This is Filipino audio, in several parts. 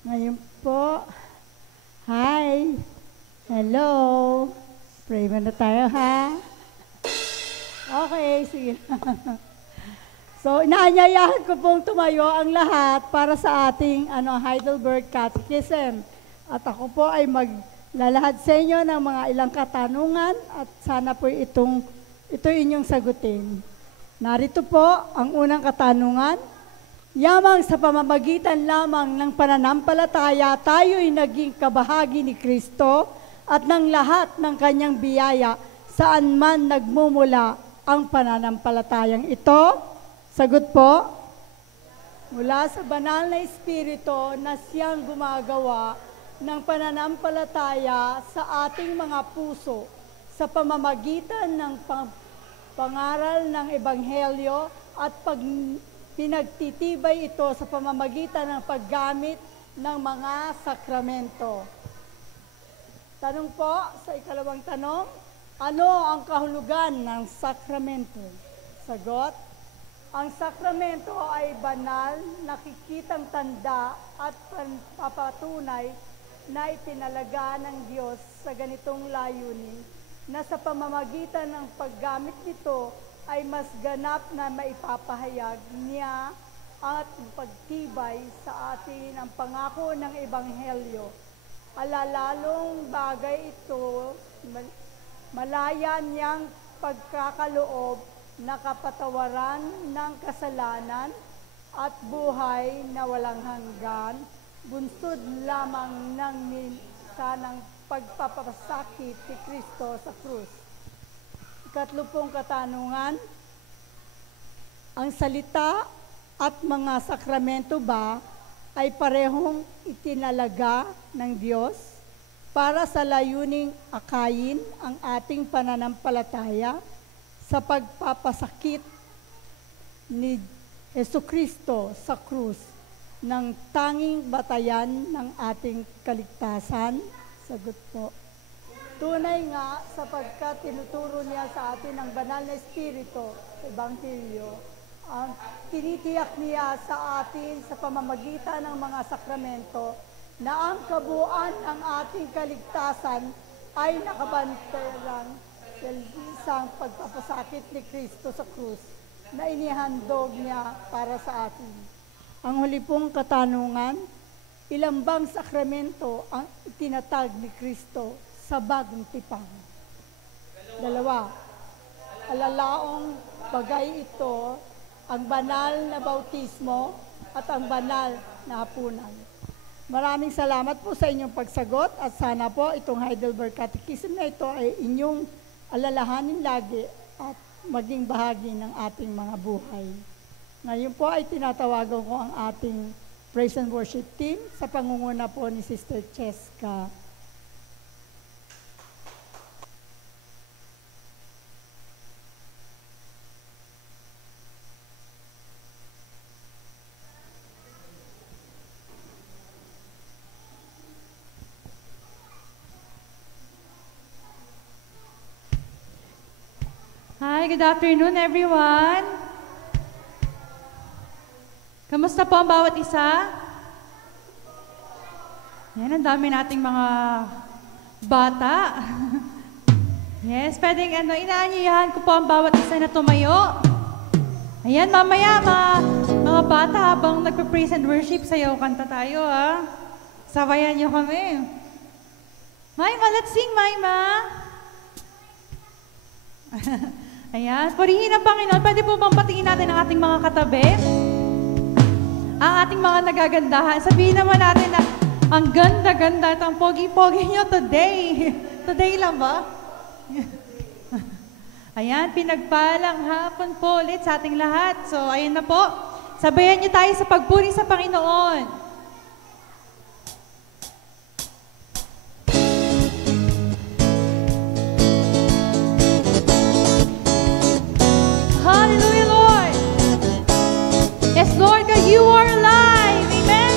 Ngayon po, hi, hello, pray muna tayo ha. Okay, sige. So, inaanyayahan ko pong tumayo ang lahat para sa ating Heidelberg Catechism. At ako po ay maglalahad sa inyo ng mga ilang katanungan at sana po ito inyong sagutin. Narito po ang unang katanungan. Yamang sa pamamagitan lamang ng pananampalataya, tayo'y naging kabahagi ni Kristo at ng lahat ng kanyang biyaya saan man nagmumula ang pananampalatayang ito. Sagot po, mula sa banal na Espiritu na siyang gumagawa ng pananampalataya sa ating mga puso sa pamamagitan ng pangaral ng Ebanghelyo at pinagtitibay ito sa pamamagitan ng paggamit ng mga sakramento. Tanong po sa ikalawang tanong, ano ang kahulugan ng sakramento? Sagot, ang sakramento ay banal, nakikitang tanda at papatunay na itinalaga ng Diyos sa ganitong layunin na sa pamamagitan ng paggamit nito ay mas ganap na maipapahayag niya at pagtibay sa atin ang pangako ng Ebanghelyo. Alalalong bagay ito, malaya niyang pagkakaloob na kapatawaran ng kasalanan at buhay na walang hanggan, bunsod lamang ng minsanang pagpapasakit ni Kristo sa krus. Ikatlo pong katanungan, ang salita at mga sakramento ba ay parehong itinalaga ng Diyos para sa layuning akayin ang ating pananampalataya sa pagpapasakit ni Jesucristo sa krus ng tanging batayan ng ating kaligtasan? Sagot po, tunay nga sapagkat tinuturo niya sa atin ang banal na Espiritu, Ebanghelyo, ang tinitiyak niya sa atin sa pamamagitan ng mga sakramento na ang kabuuan ng ating kaligtasan ay nakabanterang sa isang pagpapasakit ni Kristo sa krus na inihandog niya para sa atin. Ang huli pong katanungan, ilang bang sakramento ang itinatag ni Kristo sa bagong tipan? Dalawa. Alalaong bagay ito, ang banal na bautismo at ang banal na hapunan. Maraming salamat po sa inyong pagsagot at sana po itong Heidelberg Catechism na ito ay inyong alalahanin lagi at maging bahagi ng ating mga buhay. Ngayon po ay tinatawagan ko ang ating Praise and Worship Team sa pangunguna po ni Sister Cheska. Hi, good afternoon everyone. Kamusta po ang bawat isa? Yan, ang dami nating mga bata. Yes, pwedeng inaanyayahan ko po ang bawat isa na tumayo. Ayan, mamaya mga bata habang nagpa-praise and worship, sayaw kanta tayo ha. Sabayan niyo kami. Maima, let's sing, Maima. Ayan, purihin ang Panginoon. Pwede po bang patingin natin ang ating mga katabi? Ang ating mga nagagandahan. Sabihin naman natin na ang ganda-ganda at ang pogi-pogi nyo today. Today lang ba? Ayan, pinagpalang hapon po ulit sa ating lahat. So, ayun na po. Sabayan nyo tayo sa pagpuri sa Panginoon. Hallelujah, Lord. Yes, Lord God, you are alive. Amen.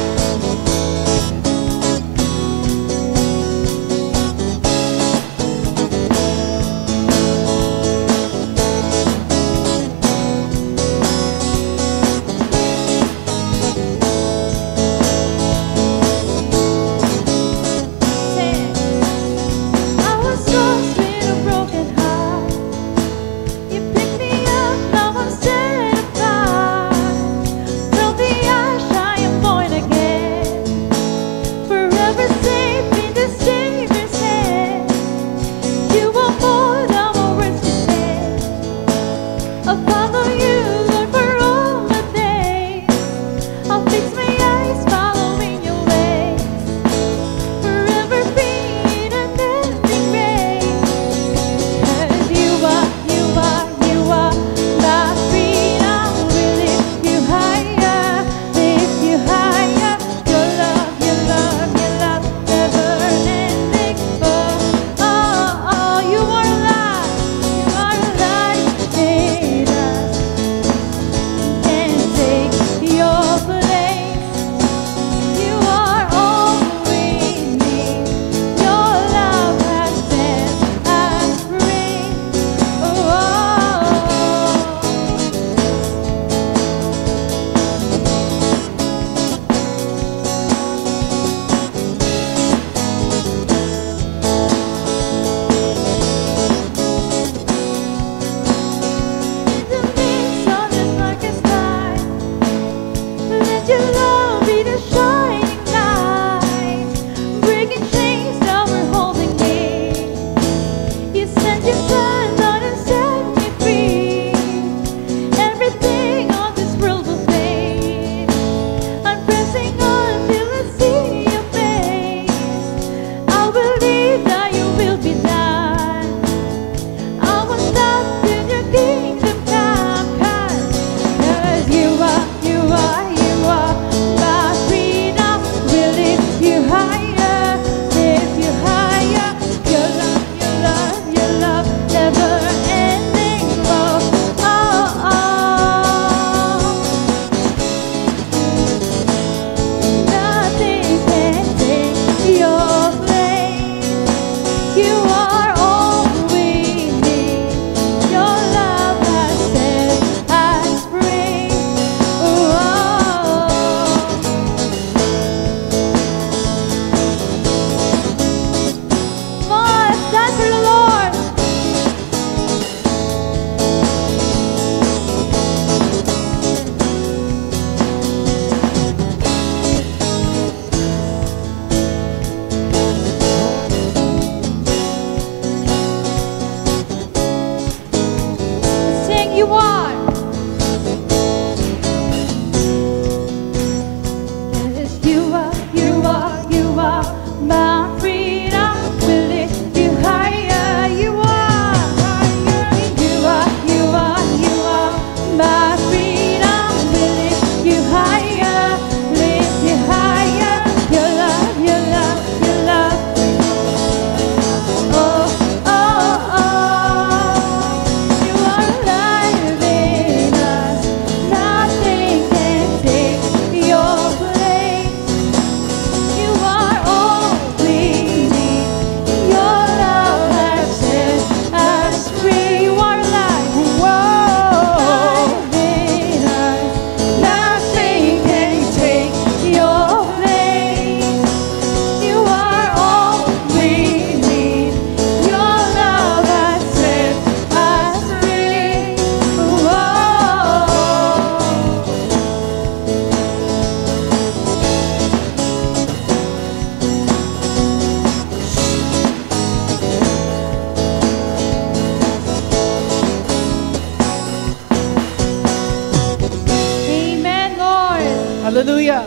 Hallelujah.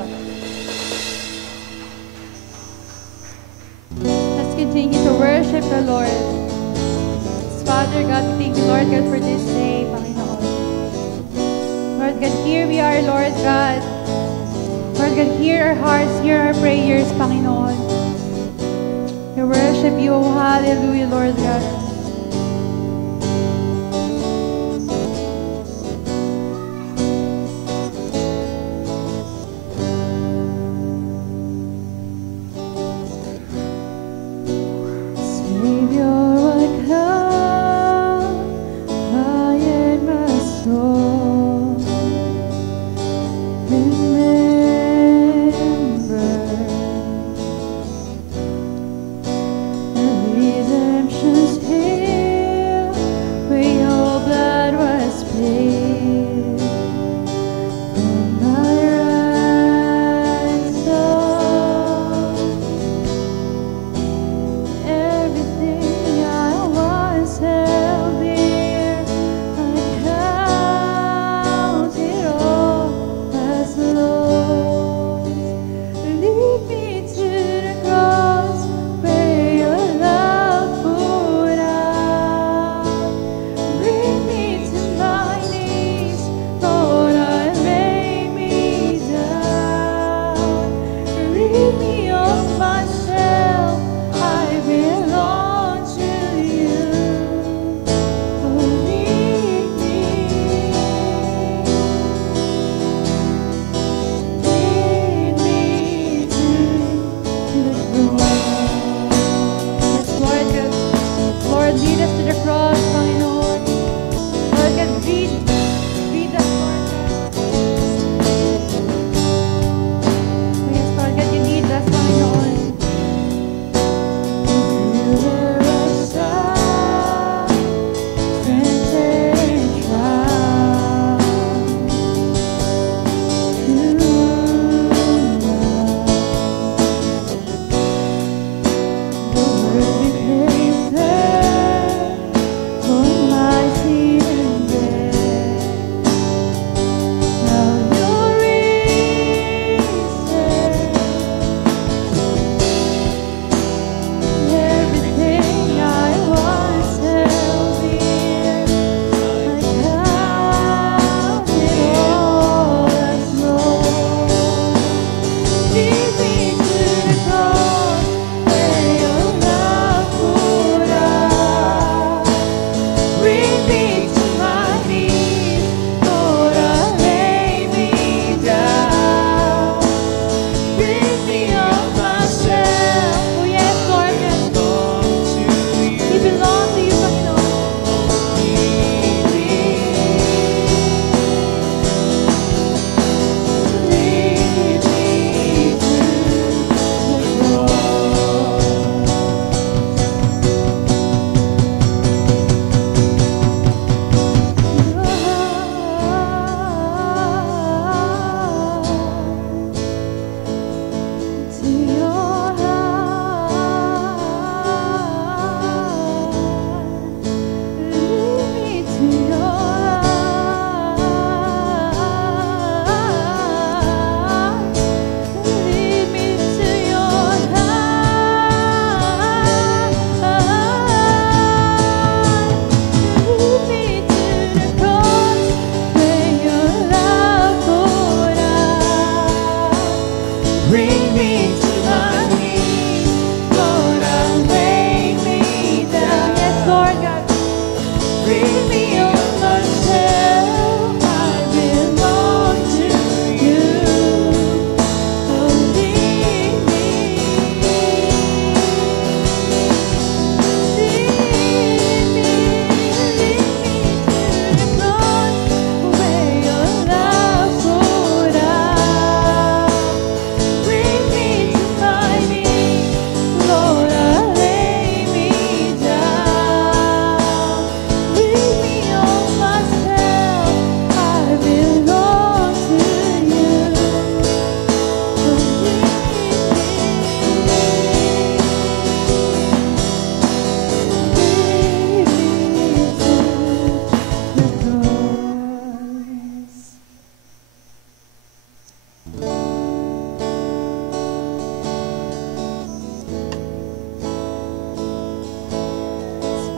Let's continue to worship the Lord. Father God, we thank you, Lord God, for this day, Panginoon. Lord God, here we are, Lord God. Lord God, hear our hearts, hear our prayers, Panginoon. We worship you, hallelujah, Lord God. Redemption's here.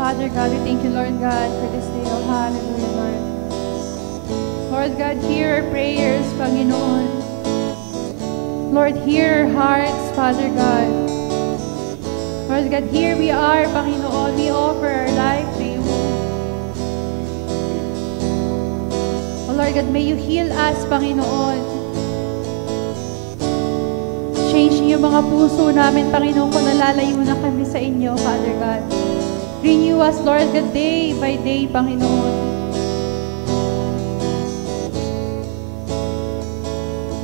Father God, we thank you, Lord God, for this day. Oh, hallelujah, Lord. Lord God, hear our prayers, Panginoon. Lord, hear our hearts, Father God. Lord God, here we are, Panginoon. We offer our life to you. Oh, Lord God, may you heal us, Panginoon. Change yung mga puso namin, Panginoon, kung nalalayo na kami sa inyo, Father God. Renew us, Lord God, day by day, Panginoon.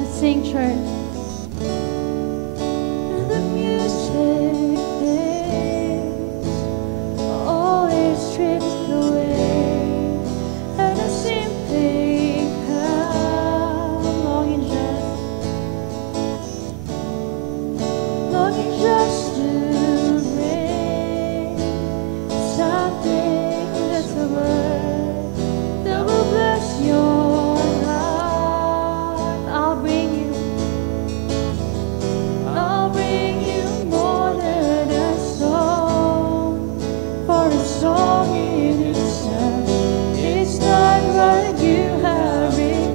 Let's sing, church. The music fades, all is stripped away, and I simply come longing just to bring something that's a word that will bless your heart. I'll bring you more than a song, for a song in itself is not what you have required.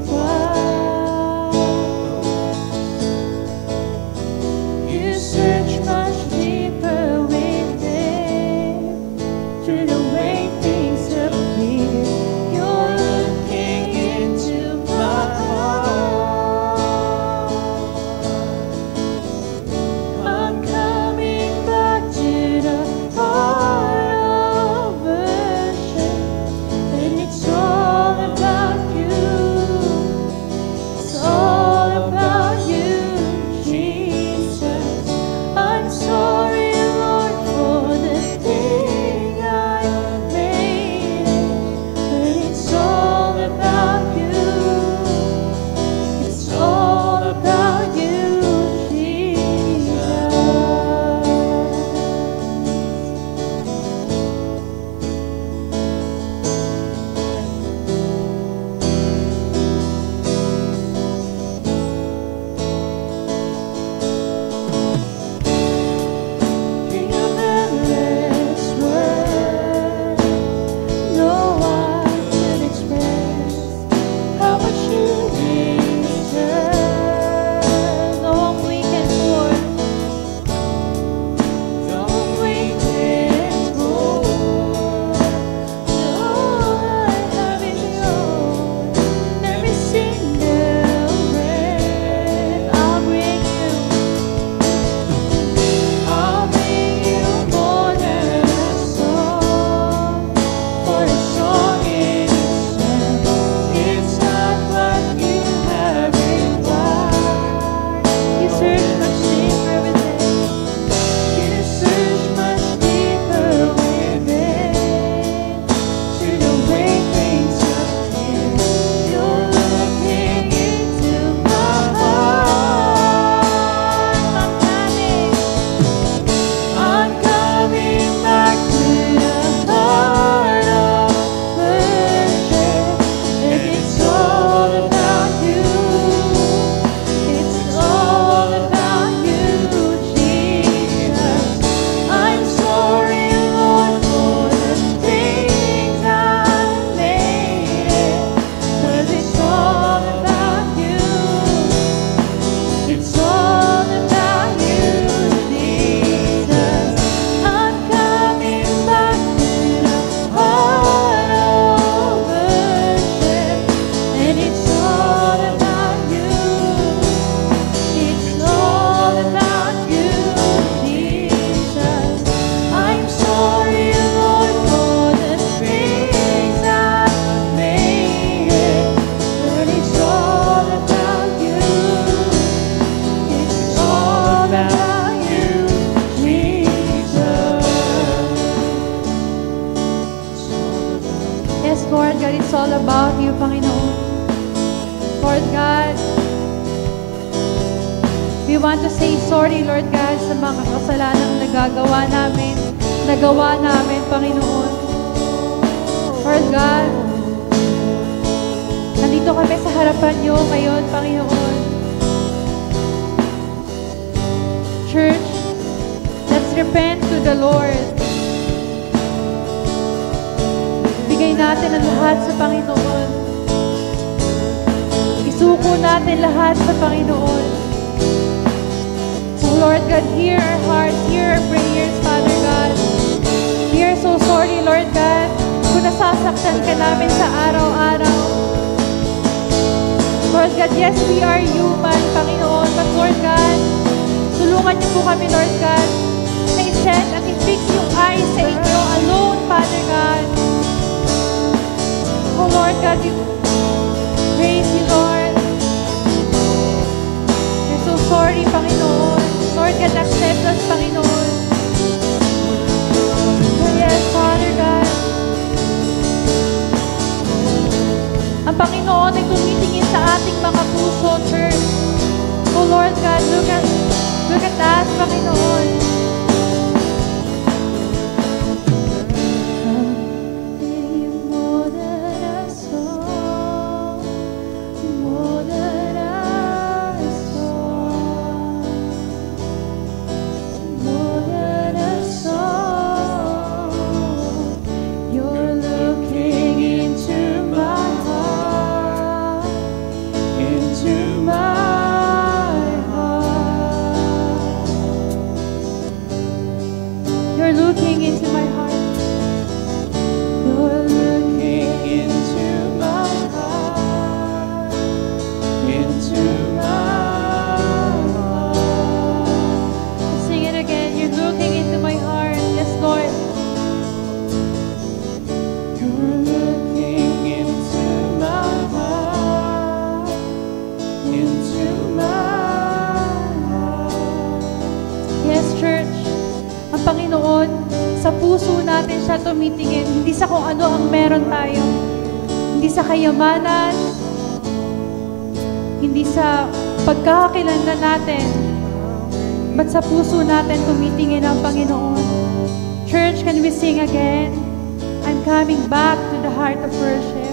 You search much deeper within to the way things appear. You're looking into my heart. I'm coming back to the heart of worship, and it's all about you. It's all about you, Jesus. I'm sorry, Lord, for the thing I made, but it's all about you. It's all about you, Jesus. King of endless words, no one can express how much you deserve. No we can pour, no we can pour. All I have is yours. Every single breath, I'll bring you more than a song, for a song in itself, it's not what you have required. You search much deeper within, you search much deeper within, to the way things appear. You're looking into my heart. I'm coming back to the heart of worship, and it's all about you. It's all about you, Jesus. I'm sorry, Lord, for the things I made, but it's all about you. It's all about you, Jesus. I'm coming back to the heart of worship, and it's all about you. It's all about you, Jesus. I'm sorry, Lord, for the things I made, but it's all about you. It's all about you, Jesus. Yes, Lord God, it's all about you, Panginoon. Lord God, we want to say sorry, Lord God, sa mga kasalanang nagawa namin, Panginoon. Lord God, nandito kami sa harapan niyo ngayon, Panginoon. Church, let's repent to the Lord. natin ang lahat sa Panginoon. Isuko natin lahat sa Panginoon. Oh Lord God, hear our hearts, hear our prayers, Father God. We are so sorry, Lord God, kung nasasaktan ka namin sa araw-araw. Lord God, yes, we are human, Panginoon, but Lord God, tulungan niyo po kami, Lord God, na i-set at i-fix yung eyes sa inyo alone, Father God. Oh Lord God, we praise you, Lord. We're so sorry, Panginoon. Lord God, accept us, Panginoon. Oh yes, Father God. Ang Panginoon ay tumitingin sa ating mga puso, Church. Oh Lord God, look at us, Panginoon. Tumitingin, hindi sa kung ano ang meron tayo, hindi sa kayamanan, hindi sa pagkakakilanlan natin, but sa puso natin tumitingin ang Panginoon. Church, can we sing again? I'm coming back to the heart of worship.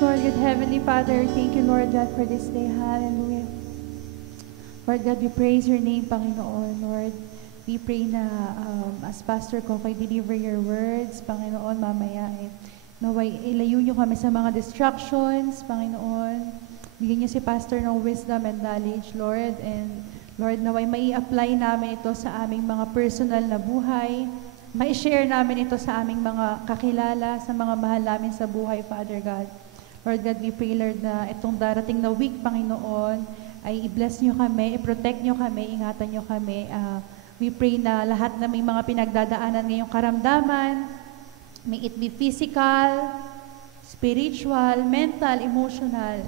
Lord God, Heavenly Father, thank you, Lord God, for this day. Hallelujah. Lord God, we praise your name, Panginoon. Lord, we pray na as Pastor Kokoy deliver your words, Panginoon, mamaya naway ilayo nyo kami sa mga distractions, Panginoon. Bigyan nyo si Pastor ng wisdom and knowledge, Lord. And Lord, naway mai-apply namin ito sa aming mga personal na buhay. Mai-share namin ito sa aming mga kakilala, sa mga mahal namin sa buhay, Father God. Lord God, we pray, Lord, na itong darating na week, Panginoon, ay i-bless nyo kami, i-protect nyo kami, ingatan nyo kami. We pray na lahat na may mga pinagdadaanan ngayong karamdaman, may it be physical, spiritual, mental, emotional,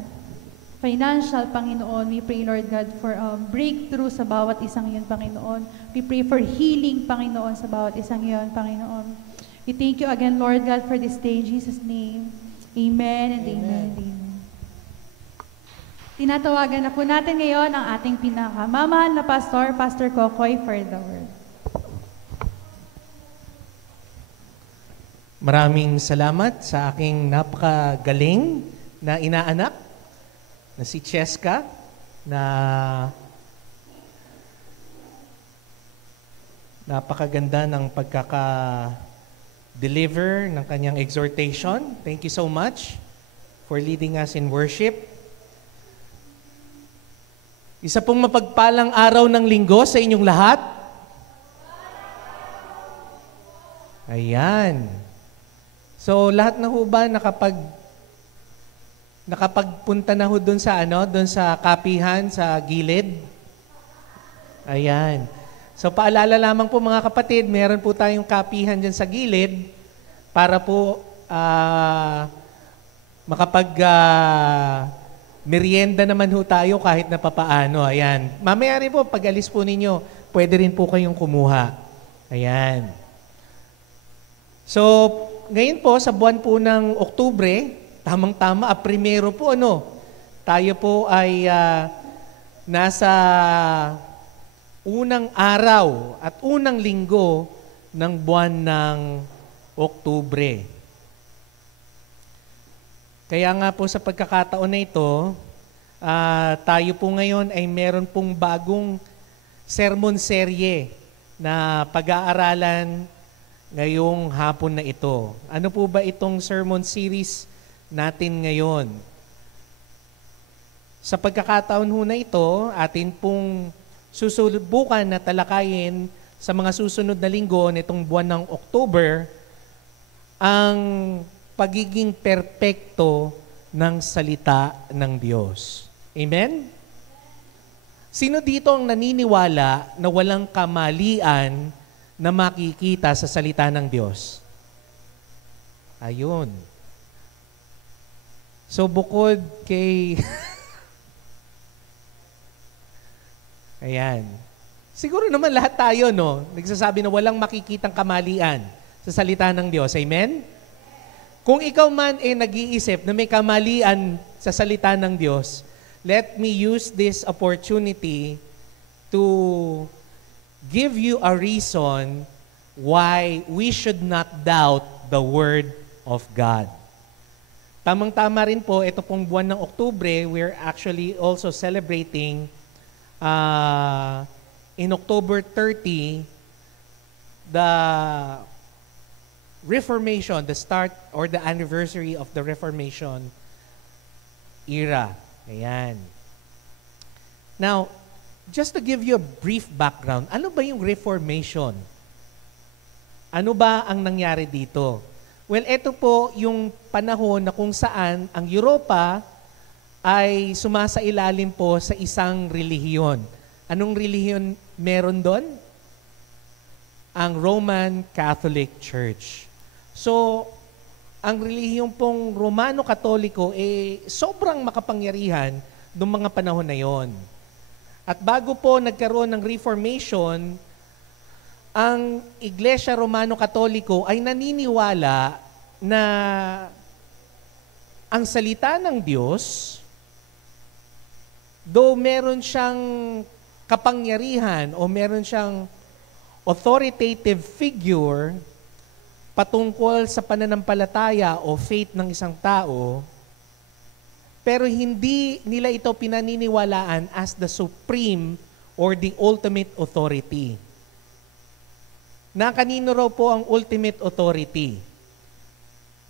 financial, Panginoon. We pray, Lord God, for breakthrough sa bawat isang yun, Panginoon. We pray for healing, Panginoon, sa bawat isang yun, Panginoon. We thank you again, Lord God, for this day. In Jesus' name, amen and amen and amen. Tinatawagan na po natin ngayon ang ating pinakamamahal na pastor, Pastor Kokoy, for the word. Maraming salamat sa aking napakagaling na inaanak na si Cheska, na napakaganda ng pagkaka-deliver ng kanyang exhortation. Thank you so much for leading us in worship. Isa pong mapagpalang araw ng linggo sa inyong lahat. Ayan. So, lahat na ho ba nakapagpunta na ho doon sa kapihan, sa gilid? Ayan. So paalala lamang po mga kapatid, meron po tayong kapihan dyan sa gilid para po merienda naman ho tayo kahit na papaano. Ayan. Mamaya rin po, pag alis po ninyo, pwede rin po kayong kumuha. Ayan. So, ngayon po, sa buwan po ng Oktubre, tamang-tama, primero po, tayo po ay nasa unang araw at unang linggo ng buwan ng Oktubre. Kaya nga po sa pagkakataon na ito, tayo po ngayon ay meron pong bagong sermon serye na pag-aaralan ngayong hapon na ito. Ano po ba itong sermon series natin ngayon? Sa pagkakataon ho na ito, atin pong susubukan na talakayin sa mga susunod na linggo nitong buwan ng October ang pagiging perpekto ng salita ng Diyos. Amen? Sino dito ang naniniwala na walang kamalian na makikita sa salita ng Diyos? Ayun. So bukod kay... Ayan. Siguro naman lahat tayo, nagsasabi na walang makikitang kamalian sa salita ng Diyos. Amen? Kung ikaw man nag-iisip na may kamalian sa salita ng Diyos, let me use this opportunity to give you a reason why we should not doubt the Word of God. Tamang-tama rin po, ito pong buwan ng Oktubre, we're actually also celebrating in October 30, the Reformation, the start or the anniversary of the Reformation era. Ayan. Now, just to give you a brief background, ano ba yung Reformation? Ano ba ang nangyari dito? Well, ito po yung panahon na kung saan ang Europa ay sumasailalim po sa isang relihiyon. Anong relihiyon meron doon? Ang Roman Catholic Church. So, ang relihiyong pong Romano-Katoliko sobrang makapangyarihan noong mga panahon na yon. At bago po nagkaroon ng Reformation, ang Iglesia Romano-Katoliko ay naniniwala na ang salita ng Diyos, though meron siyang kapangyarihan o meron siyang authoritative figure patungkol sa pananampalataya o faith ng isang tao, pero hindi nila ito pinaniniwalaan as the supreme or the ultimate authority. Na kanino raw po ang ultimate authority?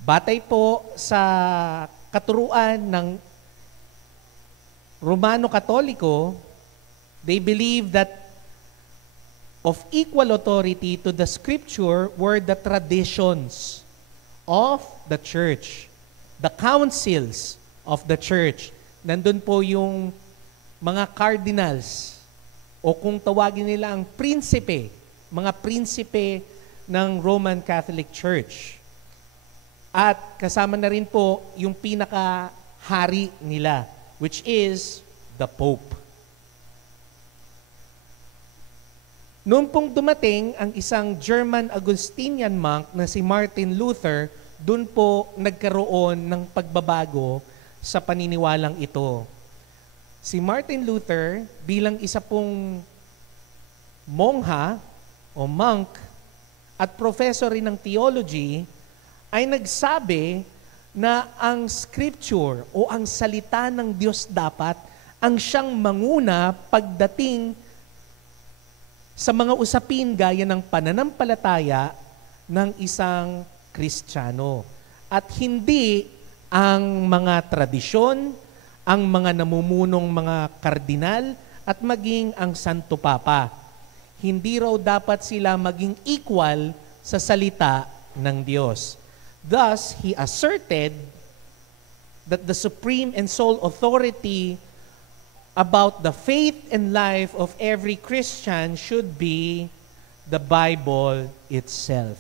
Batay po sa katuruan ng Romano-Katoliko, they believe that of equal authority to the Scripture were the traditions of the church, the councils of the church. Nandun po yung mga cardinals o kung tawagin nila ang prinsipe, mga prinsipe ng Roman Catholic Church. At kasama na rin po yung pinaka-hari nila, which is the Pope. Noong pong dumating ang isang German Augustinian monk na si Martin Luther, doon po nagkaroon ng pagbabago sa paniniwalang ito. Si Martin Luther, bilang isa pong mongha o monk at professor rin ng theology, ay nagsabi na ang scripture o ang salita ng Diyos dapat ang siyang manguna pagdating sa mga usapin gaya ng pananampalataya ng isang Kristiyano. At hindi ang mga tradisyon, ang mga namumunong mga kardinal, at maging ang Santo Papa. Hindi raw dapat sila maging equal sa salita ng Diyos. Thus, he asserted that the supreme and sole authority about the faith and life of every Christian should be the Bible itself.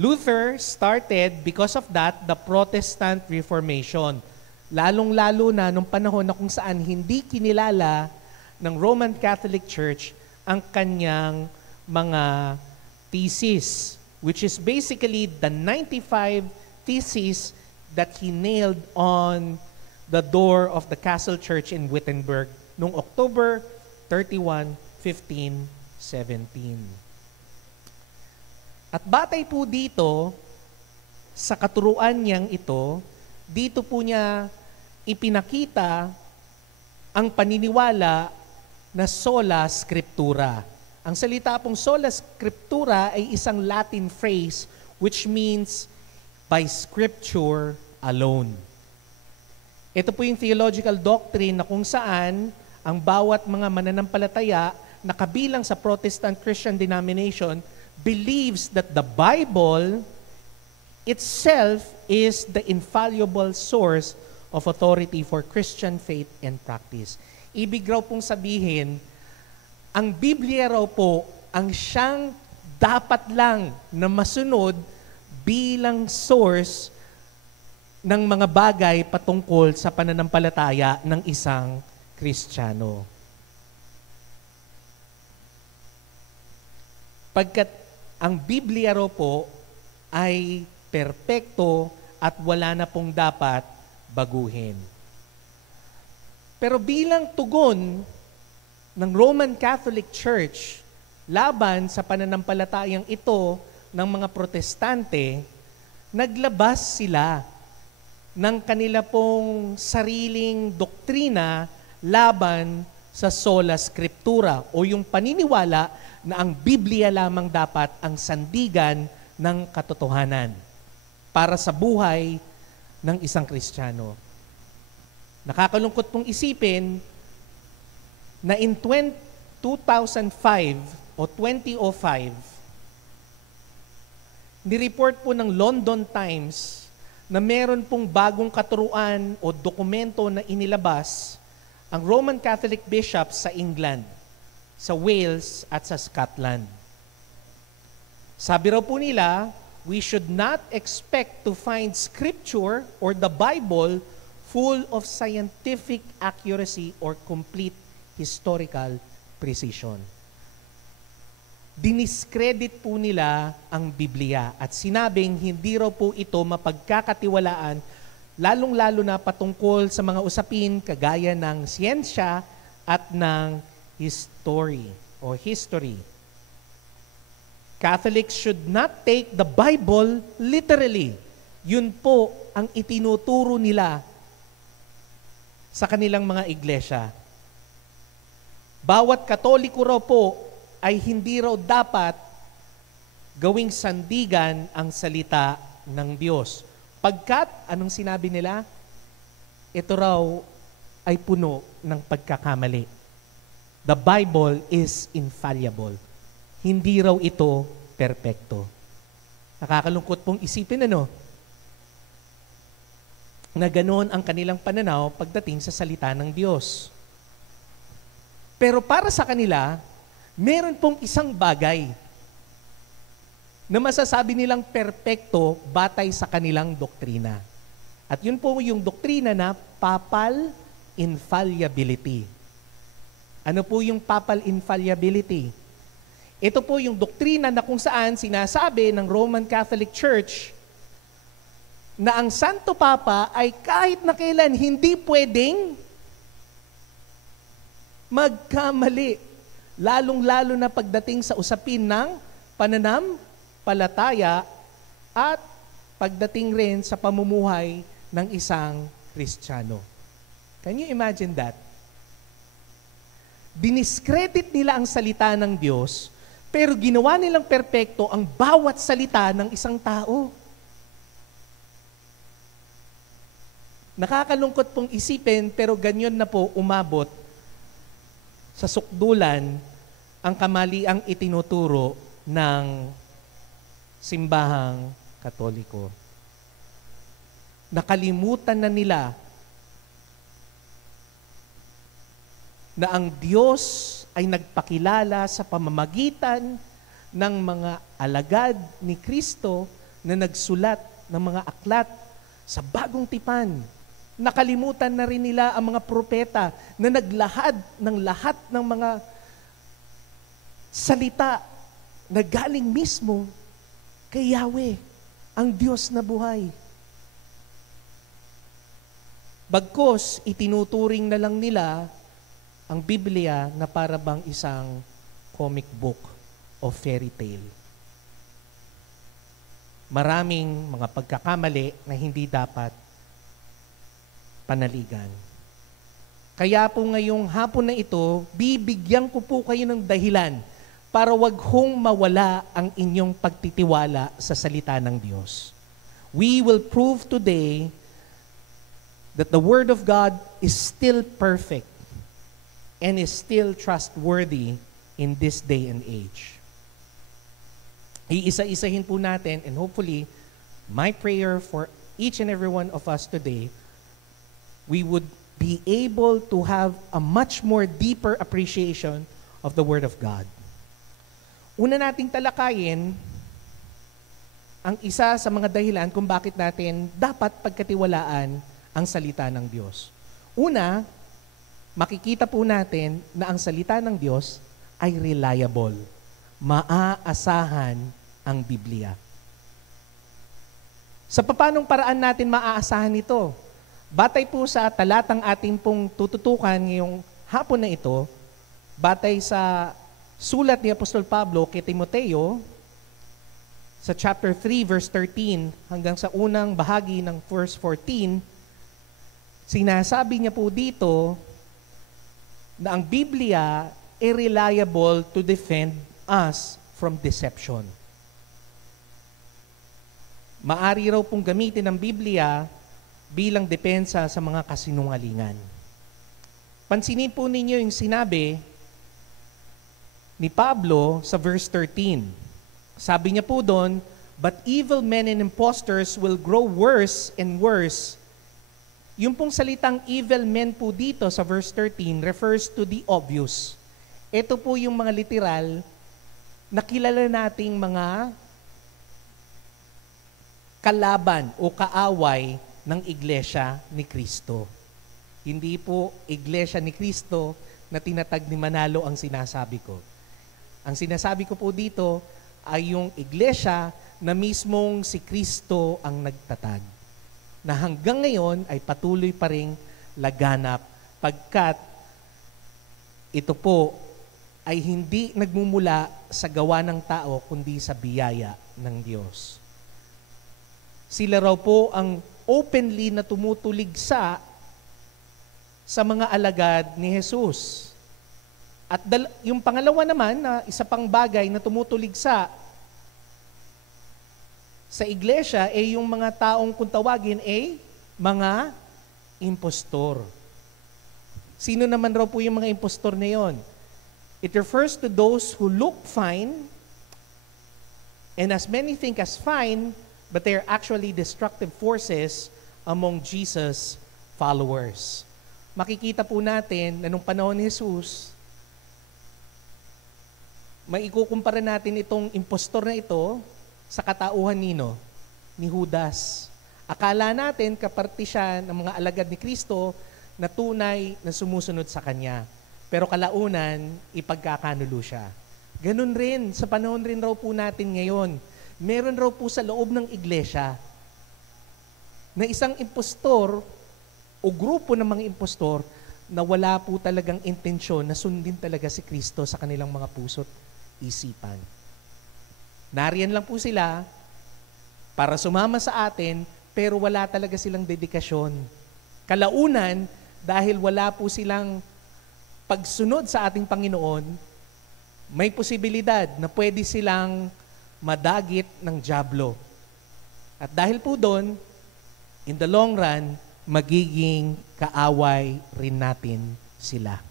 Luther started, because of that, the Protestant Reformation. Lalong-lalo na nung panahon na kung saan hindi kinilala ng Roman Catholic Church ang kanyang mga thesis, which is basically the 95 theses that he nailed on the door of the Castle Church in Wittenberg noong October 31, 1517. At batay po dito, sa katuruan niyang ito, dito po niya ipinakita ang paniniwala na sola scriptura. Ang salita pong sola scriptura ay isang Latin phrase which means by scripture alone. Ito po yung theological doctrine na kung saan ang bawat mga mananampalataya na kabilang sa Protestant Christian denomination believes that the Bible itself is the infallible source of authority for Christian faith and practice. Ibig raw pong sabihin, ang Biblia raw po ang siyang dapat lang na masunod bilang source ng mga bagay patungkol sa pananampalataya ng isang Kristiyano. Pagkat ang Biblia raw po ay perpekto at wala na pong dapat baguhin. Pero bilang tugon ng Roman Catholic Church laban sa pananampalatayang ito ng mga protestante, naglabas sila ng kanila pong sariling doktrina laban sa sola scriptura o yung paniniwala na ang Biblia lamang dapat ang sandigan ng katotohanan para sa buhay ng isang Kristiyano. Nakakalungkot pong isipin na in 2005 o 2005, nireport po ng London Times na meron pong bagong katuruan o dokumento na inilabas ang Roman Catholic bishops sa England, sa Wales at sa Scotland. Sabi raw po nila, we should not expect to find Scripture or the Bible full of scientific accuracy or complete historical precision. Diniscredit po nila ang Biblia at sinabing hindi raw po ito mapagkakatiwalaan, lalong-lalo na patungkol sa mga usapin kagaya ng siyensya at ng history. Catholics should not take the Bible literally. Yun po ang itinuturo nila sa kanilang mga iglesia. Bawat Katoliko raw po ay hindi raw dapat gawing sandigan ang salita ng Diyos. Pagkat, anong sinabi nila? Ito raw ay puno ng pagkakamali. The Bible is infallible. Hindi raw ito perpekto. Nakakalungkot pong isipin na ganoon ang kanilang pananaw pagdating sa salita ng Diyos. Pero para sa kanila, meron pong isang bagay na masasabi nilang perpekto batay sa kanilang doktrina. At yun po yung doktrina na papal infallibility. Ano po yung papal infallibility? Ito po yung doktrina na kung saan sinasabi ng Roman Catholic Church na ang Santo Papa ay kahit na kailan hindi pwedeng magkamali, lalong-lalo na pagdating sa usapin ng pananampalataya at pagdating rin sa pamumuhay ng isang Kristiyano. Can you imagine that? Diniscredit nila ang salita ng Diyos, pero ginawa nilang perpekto ang bawat salita ng isang tao. Nakakalungkot pong isipin, pero ganyan na po umabot sa sukdulan ang kamaliang itinuturo ng simbahang Katoliko. Nakalimutan na nila na ang Diyos ay nagpakilala sa pamamagitan ng mga alagad ni Kristo na nagsulat ng mga aklat sa bagong tipan. Nakalimutan na rin nila ang mga propeta na naglahad ng lahat ng mga salita na galing mismo kay Yahweh, ang Diyos na buhay. Bagkus, itinuturing na lang nila ang Biblia na para bang isang comic book o fairy tale. Maraming mga pagkakamali na hindi dapat panaligan. Kaya po ngayong hapon na ito, bibigyan ko po kayo ng dahilan para wag hong mawala ang inyong pagtitiwala sa salita ng Diyos. We will prove today that the Word of God is still perfect and is still trustworthy in this day and age. Iisa-isahin po natin, and hopefully, my prayer for each and every one of us today, we would be able to have a much more deeper appreciation of the Word of God. Una nating talakayin ang isa sa mga dahilan kung bakit natin dapat pagkatiwalaan ang salita ng Diyos. Una, makikita po natin na ang salita ng Diyos ay reliable. Maaasahan ang Biblia. Sa papanong paraan natin maaasahan ito? Batay po sa talatang ating pong tututukan ngayong hapon na ito, batay sa sulat ni Apostol Pablo kay Timoteo, sa chapter 3, verse 13, hanggang sa unang bahagi ng verse 14, sinasabi niya po dito na ang Biblia ay reliable to defend us from deception. Maari raw pong gamitin ang Biblia bilang depensa sa mga kasinungalingan. Pansinin po ninyo yung sinabi ni Pablo sa verse 13. Sabi niya po doon, "But evil men and impostors will grow worse and worse." Yung pong salitang evil men po dito sa verse 13 refers to the obvious. Ito po yung mga literal na kilala nating mga kalaban o kaaway ng Iglesia ni Kristo. Hindi po Iglesia ni Kristo na tinatag ni Manalo ang sinasabi ko. Ang sinasabi ko po dito ay yung Iglesia na mismong si Kristo ang nagtatag, na hanggang ngayon ay patuloy pa ring laganap pagkat ito po ay hindi nagmumula sa gawa ng tao kundi sa biyaya ng Diyos. Sila raw po ang openly na tumutuligsa sa mga alagad ni Jesus. At yung pangalawa naman na isa pang bagay na tumutuligsa sa iglesia ay yung mga taong kung tawagin ay mga impostor. Sino naman raw po yung mga impostor na yon? It refers to those who look fine and as many think as fine, but they are actually destructive forces among Jesus' followers. Makikita po natin na nung panahon ni Jesus, maikukumpara natin itong impostor na ito sa katauhan nino, ni Judas. Akala natin kaparte siya ng mga alagad ni Kristo na tunay na sumusunod sa Kanya. Pero kalaunan, ipagkakanulo siya. Ganun rin, sa panahon rin raw po natin ngayon, meron raw po sa loob ng iglesia na isang impostor o grupo ng mga impostor na wala po talagang intensyon na sundin talaga si Kristo sa kanilang mga puso't isipan. Nariyan lang po sila para sumama sa atin, pero wala talaga silang dedikasyon. Kalaunan, dahil wala po silang pagsunod sa ating Panginoon, may posibilidad na pwede silang madagit ng dyablo. At dahil po doon, in the long run, magiging kaaway rin natin sila.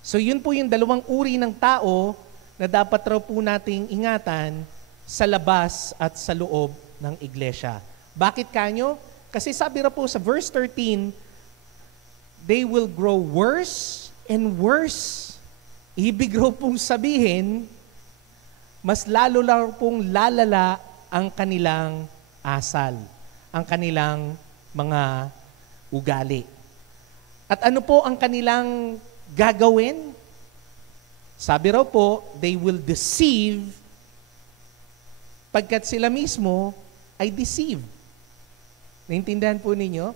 So yun po yung dalawang uri ng tao na dapat raw po nating ingatan sa labas at sa loob ng iglesia. Bakit kanyo? Kasi sabi raw po sa verse 13, they will grow worse and worse. Ibig raw pong sabihin, mas lalo lang pong lalala ang kanilang asal, ang kanilang mga ugali. At ano po ang kanilang gagawin? Sabi raw po, they will deceive pagkat sila mismo ay deceived. Naintindihan po ninyo?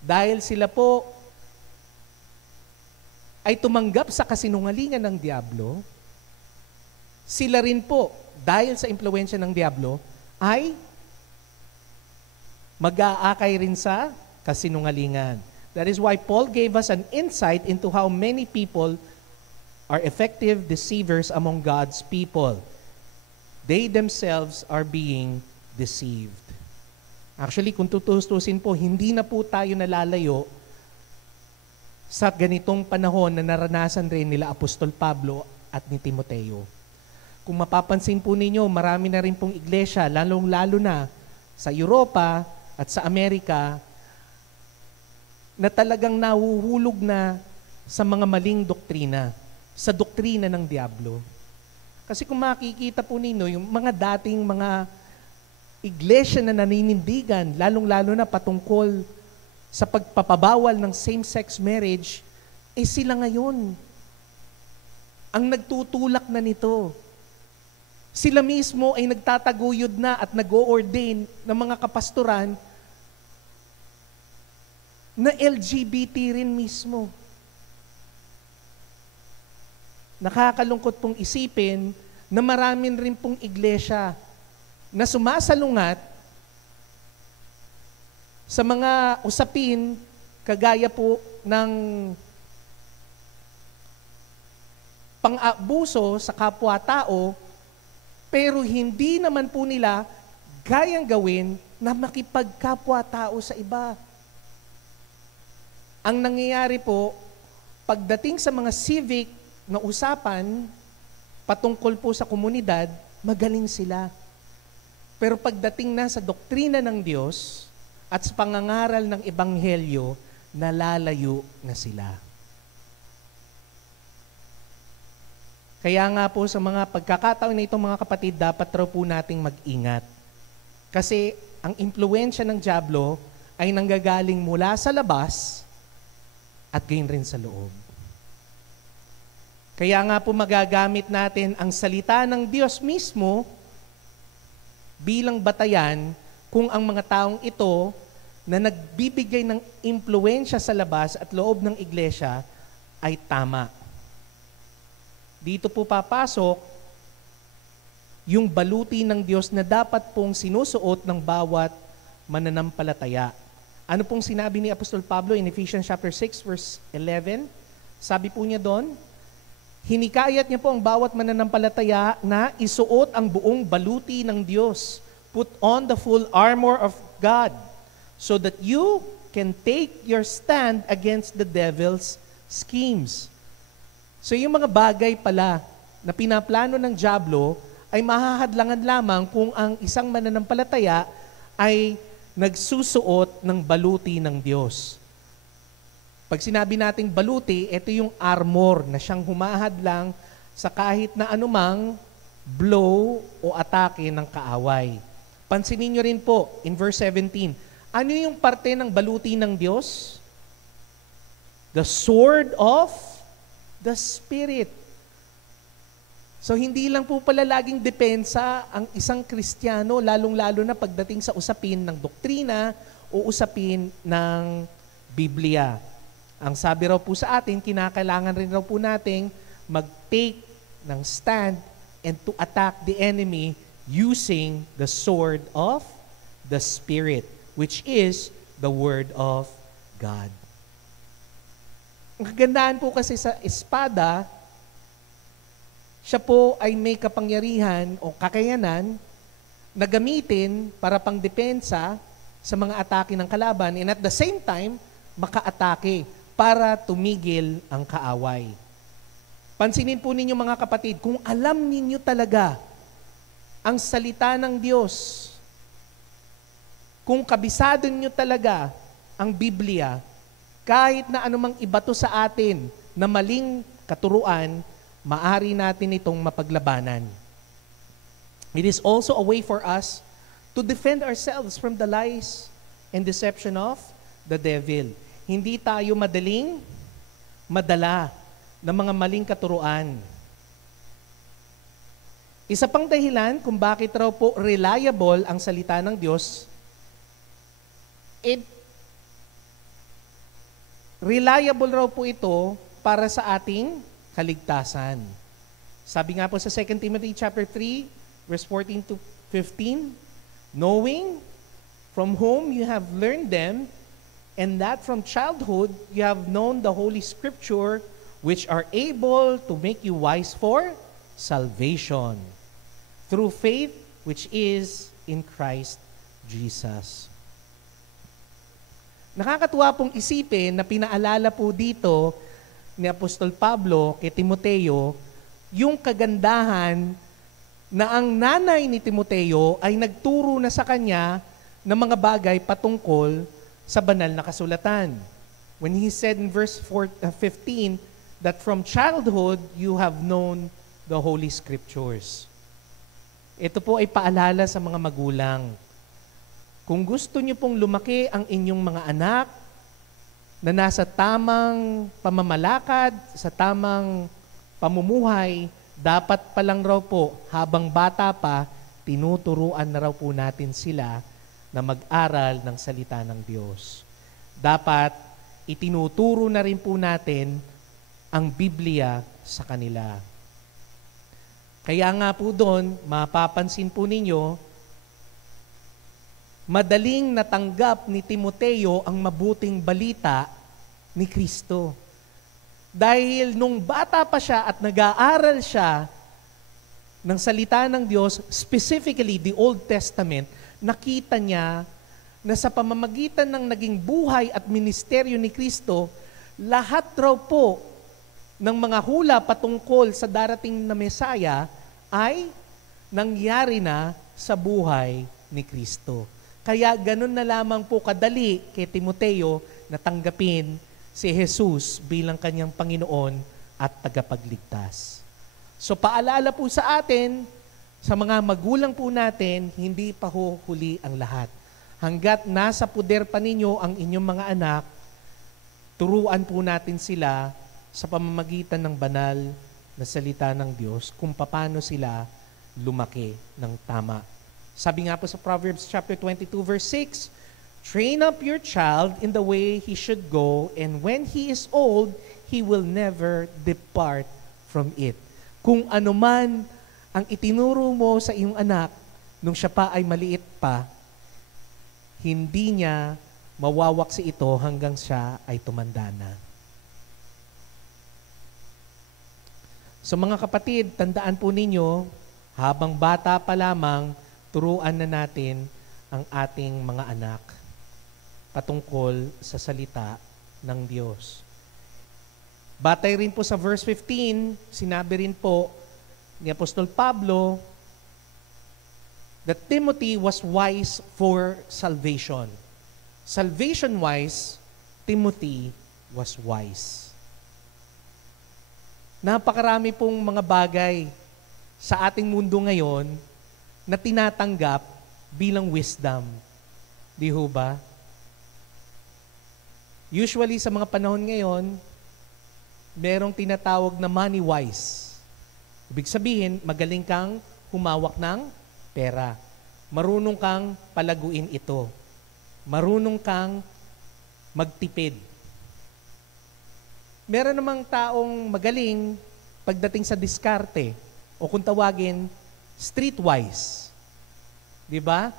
Dahil sila po ay tumanggap sa kasinungalingan ng Diablo, sila rin po, dahil sa impluwensya ng Diablo, ay mag-aakay rin sa kasinungalingan. That is why Paul gave us an insight into how many people are effective deceivers among God's people. They themselves are being deceived. Actually, kung tutustusin po, hindi na po tayo nalalayo sa ganitong panahon na naranasan rin nila Apostol Pablo at ni Timoteo. Kung mapapansin po ninyo, marami na rin pong iglesia, lalong-lalo na sa Europa at sa Amerika, na talagang nahuhulog na sa mga maling doktrina, sa doktrina ng Diablo. Kasi kung makikita po ninyo, yung mga dating mga iglesia na naninindigan, lalong-lalo na patungkol sa pagpapabawal ng same-sex marriage, sila ngayon ang nagtutulak na nito. Sila mismo ay nagtataguyod na at nag-o-ordain ng mga kapastoran na LGBT rin mismo. Nakakalungkot pong isipin na maraming rin pong iglesia na sumasalungat sa mga usapin kagaya po ng pang-abuso sa kapwa-tao, pero hindi naman po nila gayang gawin na makipagkapwa-tao sa iba. Ang nangyayari po, pagdating sa mga civic na usapan patungkol po sa komunidad, magaling sila. Pero pagdating na sa doktrina ng Diyos at sa pangangaral ng Ebanghelyo, nalalayo na sila. Kaya nga po sa mga pagkakataon na ito, mga kapatid, dapat raw po nating mag-ingat. Kasi ang impluwensya ng Diablo ay nanggagaling mula sa labas at gayon rin sa loob. Kaya nga po magagamit natin ang salita ng Diyos mismo bilang batayan kung ang mga taong ito na nagbibigay ng impluwensya sa labas at loob ng iglesia ay tama. Dito po papasok yung baluti ng Diyos na dapat pong sinusuot ng bawat mananampalataya. Ano pong sinabi ni Apostol Pablo in Ephesians chapter 6 verse 11? Sabi po niya doon, hinikayat niya po ang bawat mananampalataya na isuot ang buong baluti ng Diyos. Put on the full armor of God so that you can take your stand against the devil's schemes. So yung mga bagay pala na pinaplano ng Diablo ay mahahadlangan lamang kung ang isang mananampalataya ay nagsusuot ng baluti ng Diyos. Pag sinabi nating baluti, ito yung armor na siyang humahadlang sa kahit na anumang blow o atake ng kaaway. Pansinin nyo rin po, in verse 17, ano yung parte ng baluti ng Diyos? The sword of the Spirit. So hindi lang po pala laging depensa ang isang Kristiyano, lalong-lalo na pagdating sa usapin ng doktrina o usapin ng Biblia. Ang sabi raw po sa atin, kinakailangan rin raw po nating mag-take ng stand and to attack the enemy using the sword of the Spirit, which is the Word of God. Ang kagandahan po kasi sa espada, siya po ay may kapangyarihan o kakayanan na gamitin para pangdepensa sa mga atake ng kalaban and at the same time, maka-atake para tumigil ang kaaway. Pansinin po ninyo mga kapatid, kung alam ninyo talaga ang salita ng Diyos, kung kabisado ninyo talaga ang Biblia, Kahit na anumang ibato sa atin na maling katuruan, maari natin itong mapaglabanan. It is also a way for us to defend ourselves from the lies and deception of the devil. Hindi tayo madaling madala ng mga maling katuruan. Isa pang dahilan kung bakit raw po reliable ang salita ng Diyos, reliable raw po ito para sa ating kaligtasan. Sabi nga po sa 2 Timothy chapter 3, verse 14 to 15, knowing from whom you have learned them, and that from childhood you have known the Holy Scripture, which are able to make you wise for salvation, through faith which is in Christ Jesus. Nakakatuwa pong isipin na pinaalala po dito ni Apostol Pablo kay Timoteo yung kagandahan na ang nanay ni Timoteo ay nagturo na sa kanya ng mga bagay patungkol sa banal na kasulatan. When he said in verse 15 that from childhood you have known the Holy Scriptures. Ito po ay paalala sa mga magulang. Kung gusto niyo pong lumaki ang inyong mga anak na nasa tamang pamamalakad, sa tamang pamumuhay, dapat pa lang raw po, habang bata pa, tinuturuan na raw po natin sila na mag-aral ng salita ng Diyos. Dapat itinuturo na rin po natin ang Biblia sa kanila. Kaya nga po doon, mapapansin po ninyo, madaling natanggap ni Timoteo ang mabuting balita ni Kristo. Dahil nung bata pa siya at nag-aaral siya ng salita ng Diyos, specifically the Old Testament, nakita niya na sa pamamagitan ng naging buhay at ministeryo ni Kristo, lahat raw po ng mga hula patungkol sa darating na Mesaya ay nangyari na sa buhay ni Kristo. Kaya ganun na lamang po kadali kay Timoteo na tanggapin si Jesus bilang kanyang Panginoon at tagapagligtas. So paalala po sa atin, sa mga magulang po natin, hindi pa huli ang lahat. Hanggat nasa puder pa ninyo ang inyong mga anak, turuan po natin sila sa pamamagitan ng banal na salita ng Diyos kung paano sila lumaki ng tama. Sabi nga po sa Proverbs chapter 22 verse 6, train up your child in the way he should go, and when he is old, he will never depart from it. Kung ano man ang itinuro mo sa iyong anak nung siya pa ay maliit pa, hindi niya mawawaksi ito hanggang siya ay tumanda na. So mga kapatid, tandaan po ninyo, habang bata pa lamang, turuan na natin ang ating mga anak patungkol sa salita ng Diyos. Batay rin po sa verse 15, sinabi rin po ni Apostol Pablo that Timothy was wise for salvation. Salvation-wise, Timothy was wise. Napakarami pong mga bagay sa ating mundo ngayon na tinatanggap bilang wisdom. Di ho ba? Usually sa mga panahon ngayon, merong tinatawag na money wise. Ibig sabihin, magaling kang humawak ng pera. Marunong kang palaguin ito. Marunong kang magtipid. Meron namang taong magaling pagdating sa diskarte o kung tawagin, streetwise. Di ba?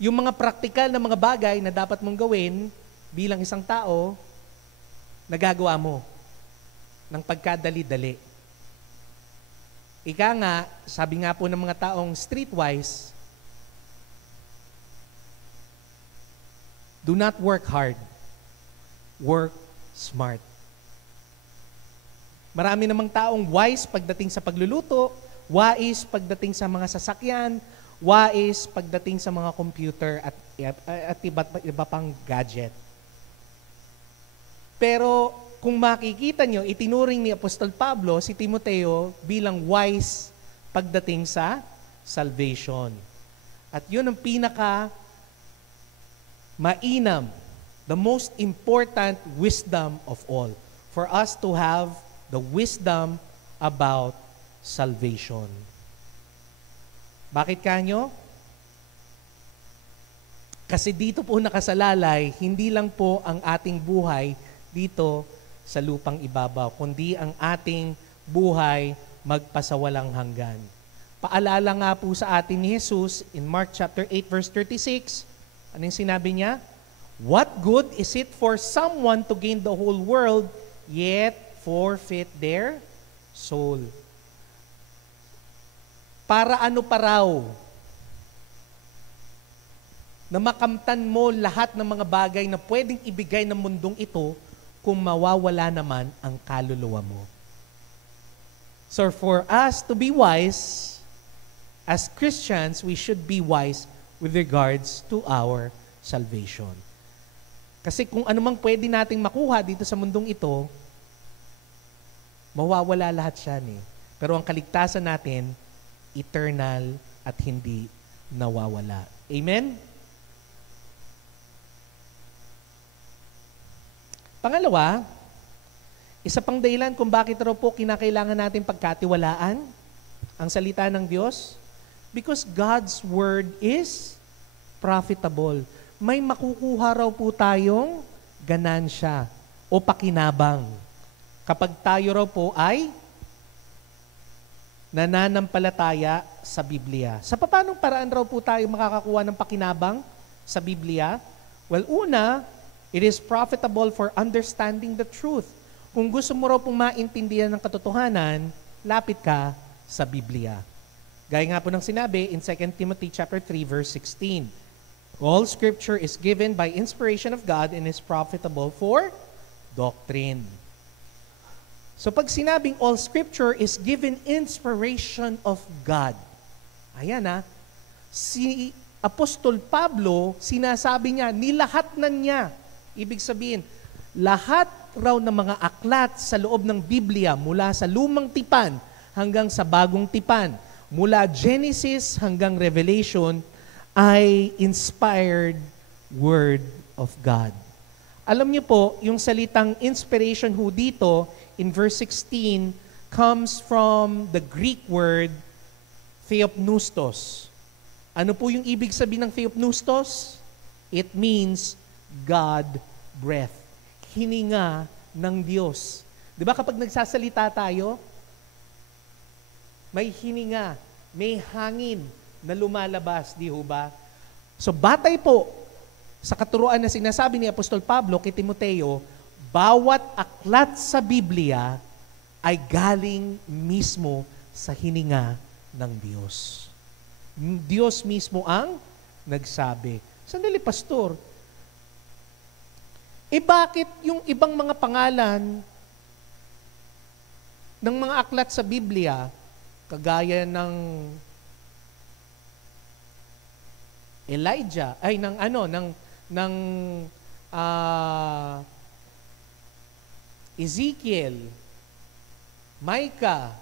Yung mga praktikal na mga bagay na dapat mong gawin bilang isang tao, nagagawa mo ng pagkadali-dali. Ika nga, sabi nga po ng mga taong streetwise, do not work hard, work smart. Marami namang taong wise pagdating sa pagluluto, wise pagdating sa mga sasakyan, wise pagdating sa mga computer at iba pang gadget. Pero kung makikita nyo, itinuring ni Apostol Pablo si Timoteo bilang wise pagdating sa salvation. At yun ang pinaka mainam, the most important wisdom of all, for us to have the wisdom about salvation. Bakit kanyo? Kasi dito po nakasalalay, hindi lang po ang ating buhay dito sa lupang ibabaw, kundi ang ating buhay magpasawalang hanggan. Paalala nga po sa atin ni Jesus in Mark chapter 8 verse 36, anong sinabi niya? What good is it for someone to gain the whole world, yet forfeit their soul? Para ano pa raw na makamtan mo lahat ng mga bagay na pwedeng ibigay ng mundong ito kung mawawala naman ang kaluluwa mo. So for us to be wise, as Christians, we should be wise with regards to our salvation. Kasi kung ano mang pwede nating makuha dito sa mundong ito, mawawala lahat yan eh. Pero ang kaligtasan natin, eternal at hindi nawawala. Amen? Pangalawa, isa pang dahilan kung bakit raw po kinakailangan natin pagkatiwalaan ang salita ng Diyos, because God's Word is profitable. May makukuha raw po tayong ganansya o pakinabang kapag tayo raw po ay nananampalataya sa Biblia. Sa paanong paraan raw po tayo makakakuha ng pakinabang sa Biblia? Well, una, it is profitable for understanding the truth. Kung gusto mo raw pong maintindihan ng katotohanan, lapit ka sa Biblia. Gaya nga po ng sinabi in 2 Timothy chapter 3 verse 16. All scripture is given by inspiration of God and is profitable for doctrine. So pag sinabing all scripture is given inspiration of God, ayan si Apostol Pablo, sinasabi niya, nilahat na niya. Ibig sabihin, lahat raw ng mga aklat sa loob ng Biblia, mula sa lumang tipan hanggang sa bagong tipan, mula Genesis hanggang Revelation, ay inspired Word of God. Alam niyo po, yung salitang inspiration ho dito, in verse 16, comes from the Greek word theopneustos. Ano po yung ibig sabihin ng theopneustos? It means God breath. Hininga ng Diyos. Di ba kapag nagsasalita tayo, may hininga, may hangin na lumalabas, di ho ba? So batay po sa katuruan na sinasabi ni Apostol Pablo kay Timoteo, bawat aklat sa Biblia ay galing mismo sa hininga ng Diyos. Diyos mismo ang nagsabi. Sandali, Pastor, bakit yung ibang mga pangalan ng mga aklat sa Biblia, kagaya ng Elijah, Ezekiel, Micah,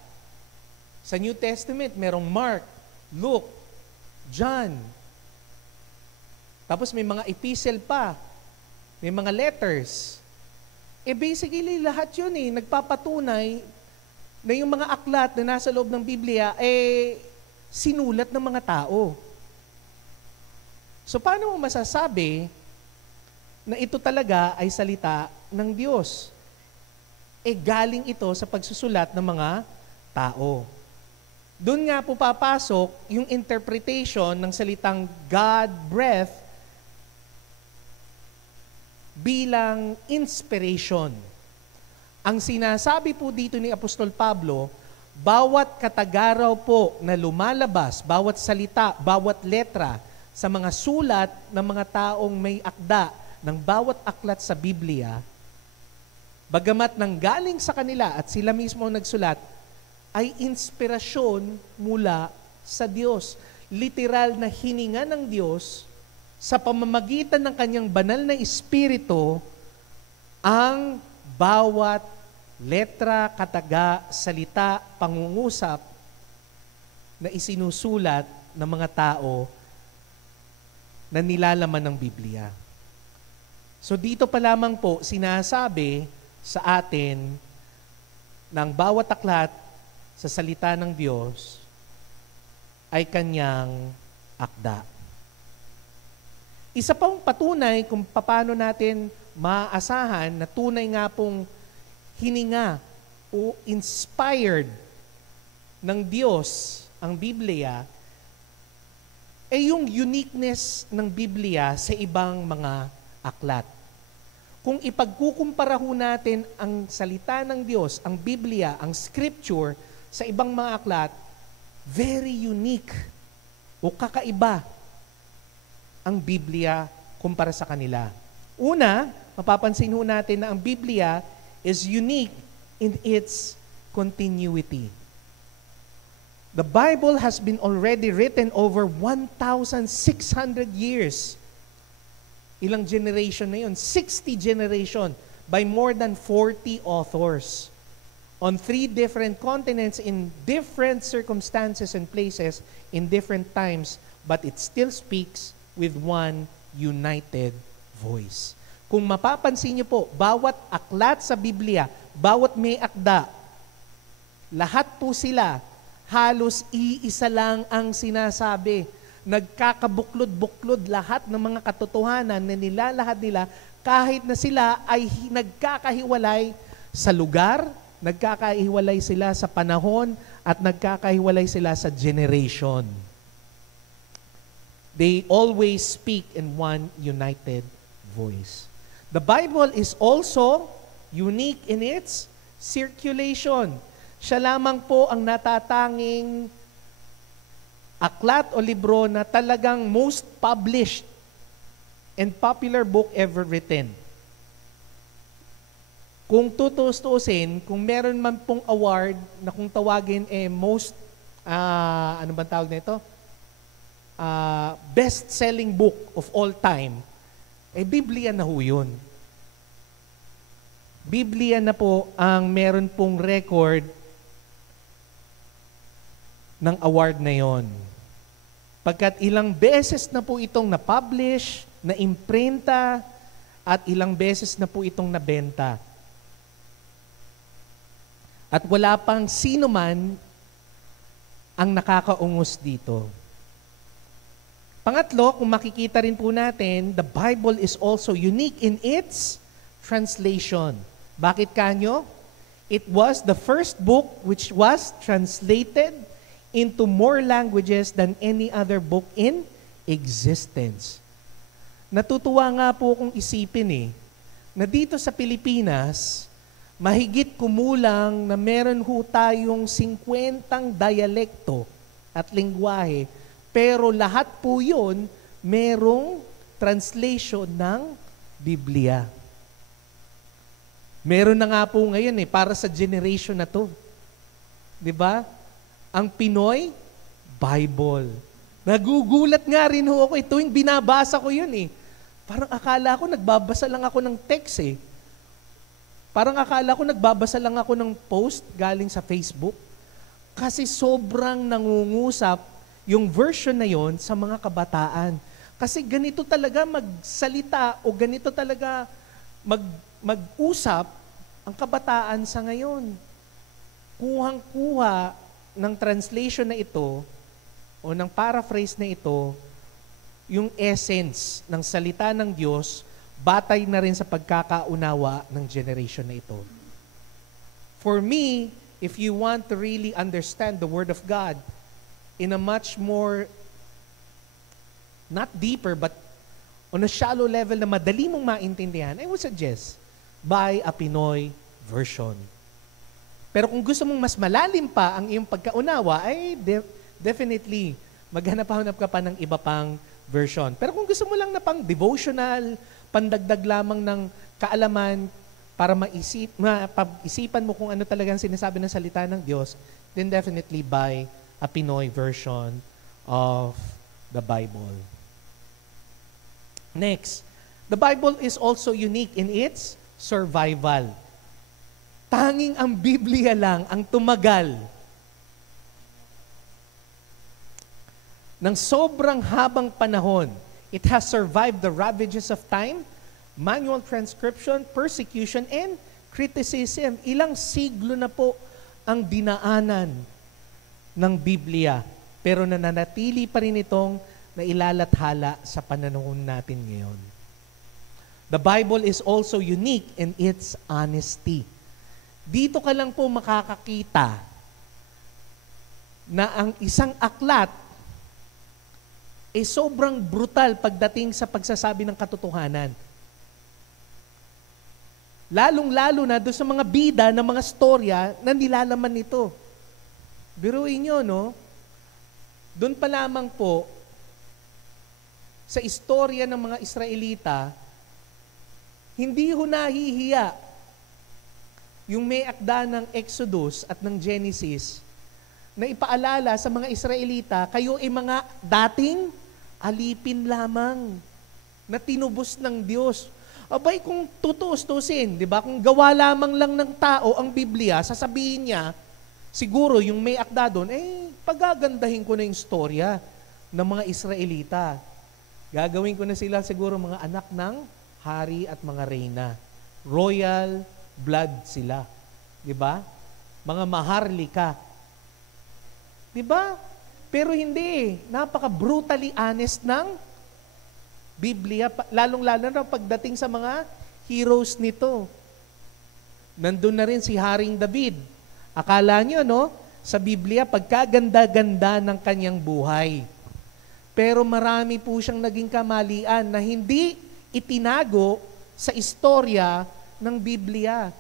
sa New Testament, merong Mark, Luke, John. Tapos may mga epistle pa, may mga letters. Basically, lahat yun nagpapatunay na yung mga aklat na nasa loob ng Biblia, sinulat ng mga tao. So, paano mo masasabi na ito talaga ay salita ng Diyos? Galing ito sa pagsusulat ng mga tao. Doon nga po papasok yung interpretation ng salitang God breath bilang inspiration. Ang sinasabi po dito ni Apostol Pablo, bawat katagaraw po na lumalabas, bawat salita, bawat letra sa mga sulat ng mga taong may akda ng bawat aklat sa Biblia, bagamat nanggaling sa kanila at sila mismo nagsulat, ay inspirasyon mula sa Diyos. Literal na hininga ng Diyos sa pamamagitan ng kanyang banal na Espiritu ang bawat letra, kataga, salita, pangungusap na isinusulat ng mga tao na nilalaman ng Biblia. So dito pa lamang po sinasabi sa atin ng bawat aklat sa salita ng Diyos ay kanyang akda. Isa pang patunay kung paano natin maaasahan na tunay nga pong hininga o inspired ng Diyos ang Biblia ay yung uniqueness ng Biblia sa ibang mga aklat. Kung ipagkukumpara ho natin ang salita ng Diyos, ang Biblia, ang Scripture sa ibang mga aklat, very unique o kakaiba ang Biblia kumpara sa kanila. Una, mapapansin ho natin na ang Biblia is unique in its continuity. The Bible has been already written over 1,600 years. Ilang generation na yun? 60 generation by more than 40 authors on 3 different continents in different circumstances and places in different times, but it still speaks with one united voice. Kung mapapansin niyo po, bawat aklat sa Biblia, bawat may akda, lahat po sila, halos iisa lang ang sinasabi. Nagkakabuklod-buklod lahat ng mga katotohanan na nilalahad nila kahit na sila ay nagkakahiwalay sa lugar, nagkakahiwalay sila sa panahon, at nagkakahiwalay sila sa generation. They always speak in one united voice. The Bible is also unique in its circulation. Siya lamang po ang natatanging aklat o libro na talagang most published and popular book ever written. Kung tutustusin, kung meron man pong award na kung tawagin most, ano ba tawag nito? Best-selling book of all time, Biblia na ho yun. Biblia na po ang meron pong record ng award na yon. Pagkat ilang beses na po itong na-publish, na-imprenta, at ilang beses na po itong nabenta. At wala pang sino man ang nakakaungos dito. Pangatlo, kung makikita rin po natin, the Bible is also unique in its translation. Bakit kanyo? It was the first book which was translated into more languages than any other book in existence. Natutuwa nga po kung isipin na dito sa Pilipinas, mahigit kumulang na meron ho tayong 50 dialekto at lingwahe, pero lahat po yun merong translation ng Biblia. Meron na nga po ngayon para sa generation na to. 'Di ba? Ang Pinoy Bible. Nagugulat nga rin ho ako tuwing binabasa ko yun Parang akala ko nagbabasa lang ako ng text Parang akala ko nagbabasa lang ako ng post galing sa Facebook. Kasi sobrang nangungusap yung version na yon sa mga kabataan. Kasi ganito talaga magsalita o ganito talaga mag-usap ang kabataan sa ngayon. Kuhang-kuha ng translation na ito o ng paraphrase na ito yung essence ng salita ng Diyos batay na rin sa pagkakaunawa ng generation na ito. For me, if you want to really understand the Word of God in a much more, not deeper, but on a shallow level na madali mong maintindihan, I would suggest, buy a Pinoy version. Pero kung gusto mong mas malalim pa ang iyong pagkaunawa, ay definitely, maghanap-hanap ka pa ng iba pang version. Pero kung gusto mo lang na pang devotional, pandagdag lamang ng kaalaman para mapag-isipan mo kung ano talagang sinasabi ng salita ng Diyos, then definitely buy a Pinoy version of the Bible. Next, the Bible is also unique in its survival. Tanging ang Biblia lang ang tumagal ng sobrang habang panahon. It has survived the ravages of time, manual transcription, persecution, and criticism. Ilang siglo na po ang dinaanan ng Biblia, pero nananatili pa rin itong nailalathala sa panahon natin ngayon. The Bible is also unique in its honesty. Dito ka lang po makakakita na ang isang aklat ay sobrang brutal pagdating sa pagsasabi ng katotohanan. Lalong-lalo na doon sa mga bida ng mga storya na nilalaman nito. Biruin nyo, no? Doon pa lamang po, sa istorya ng mga Israelita, hindi ho nahihiya yung may akda ng Exodus at ng Genesis na ipaalala sa mga Israelita, kayo ay mga dating alipin lamang na tinubos ng Diyos. Abay, kung tutustusin, di ba? Kung gawa lamang lang ng tao ang Biblia, sasabihin niya, siguro yung may akda doon, pagagandahin ko na yung storya ng mga Israelita. Gagawin ko na sila siguro mga anak ng hari at mga reyna. Royal blood sila. Di ba? Mga maharlika. Di ba? Pero hindi. Napaka-brutally honest ng Biblia, lalong-lalo na pagdating sa mga heroes nito. Nandun na rin si Haring David. Akala nyo, no? Sa Biblia, pagkaganda-ganda ng kanyang buhay. Pero marami po siyang naging kamalian na hindi itinago sa istorya ng Biblia.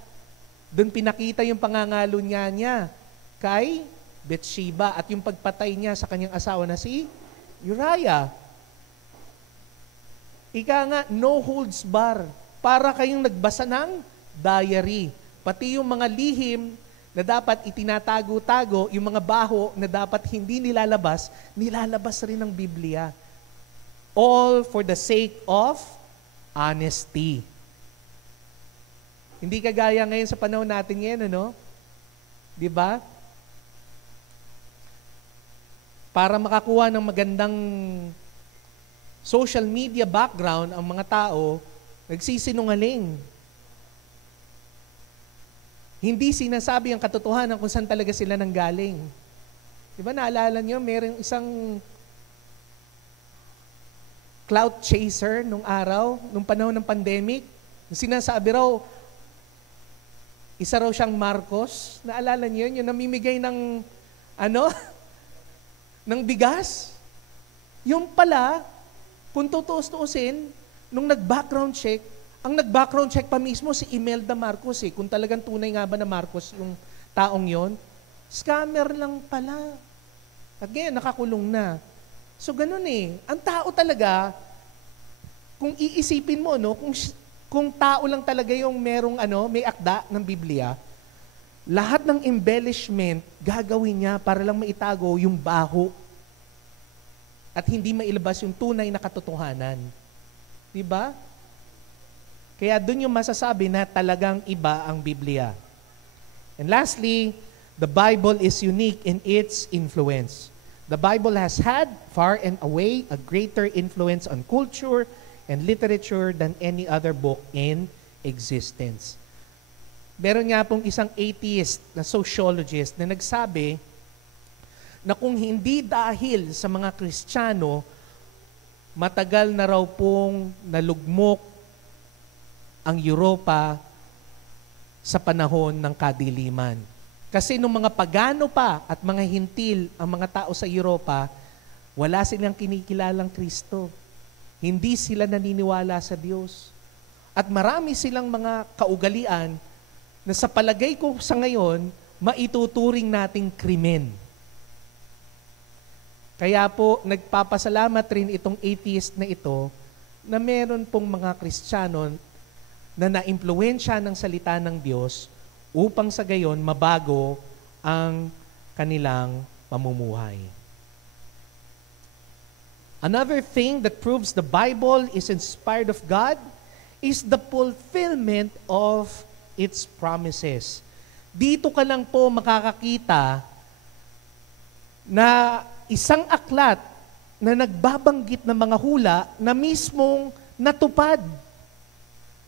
Doon pinakita yung pangangalo niya kay Bathsheba at yung pagpatay niya sa kanyang asawa na si Uriah. Ika nga, no holds bar. Para kayong nagbasa ng diary. Pati yung mga lihim na dapat itinatago-tago, yung mga baho na dapat hindi nilalabas, nilalabas rin ng Biblia. All for the sake of honesty. Hindi kagaya ngayon sa panahon natin ngayon, ano? Di ba? Para makakuha ng magandang social media background ang mga tao, nagsisinungaling. Hindi sinasabi ang katotohanan kung saan talaga sila nanggaling. Di ba naalala niyo, mayroong isang clout chaser nung araw, nung panahon ng pandemic. Sinasabi raw, isa raw siyang Marcos. Naalala niyo yun? Yung namimigay ng, ng bigas. Yung pala, kung tutuusin, nung nag-background check, ang nag-background check pa mismo si Imelda Marcos eh. Kung talagang tunay nga ba na Marcos yung taong yon, scammer lang pala. At ngayon, nakakulong na. So ganun eh. Ang tao talaga, kung iisipin mo, no, kung tao lang talaga yung merong may akda ng Biblia, lahat ng embellishment gagawin niya para lang maitago yung baho at hindi mailabas yung tunay na katotohanan. Diba? Kaya dun yung masasabi na talagang iba ang Biblia. And lastly, the Bible is unique in its influence. The Bible has had, far and away, a greater influence on culture and literature than any other book in existence. Meron nga pong isang atheist na sociologist na nagsabi na kung hindi dahil sa mga Kristiyano, matagal na raw pong nalugmok ang Europa sa panahon ng kadiliman. Kasi nung mga pagano pa at mga hintil ang mga tao sa Europa, wala silang kinikilalang Kristo. Hindi sila naniniwala sa Diyos. At marami silang mga kaugalian na sa palagay ko sa ngayon, maituturing nating krimen. Kaya po, nagpapasalamat rin itong atheist na ito na meron pong mga Kristiyano na naimpluwensya ng salita ng Diyos upang sa gayon mabago ang kanilang pamumuhay. Another thing that proves the Bible is inspired of God is the fulfillment of its promises. Dito ka lang po makakakita na isang aklat na nagbabanggit ng mga hula na mismong natupad.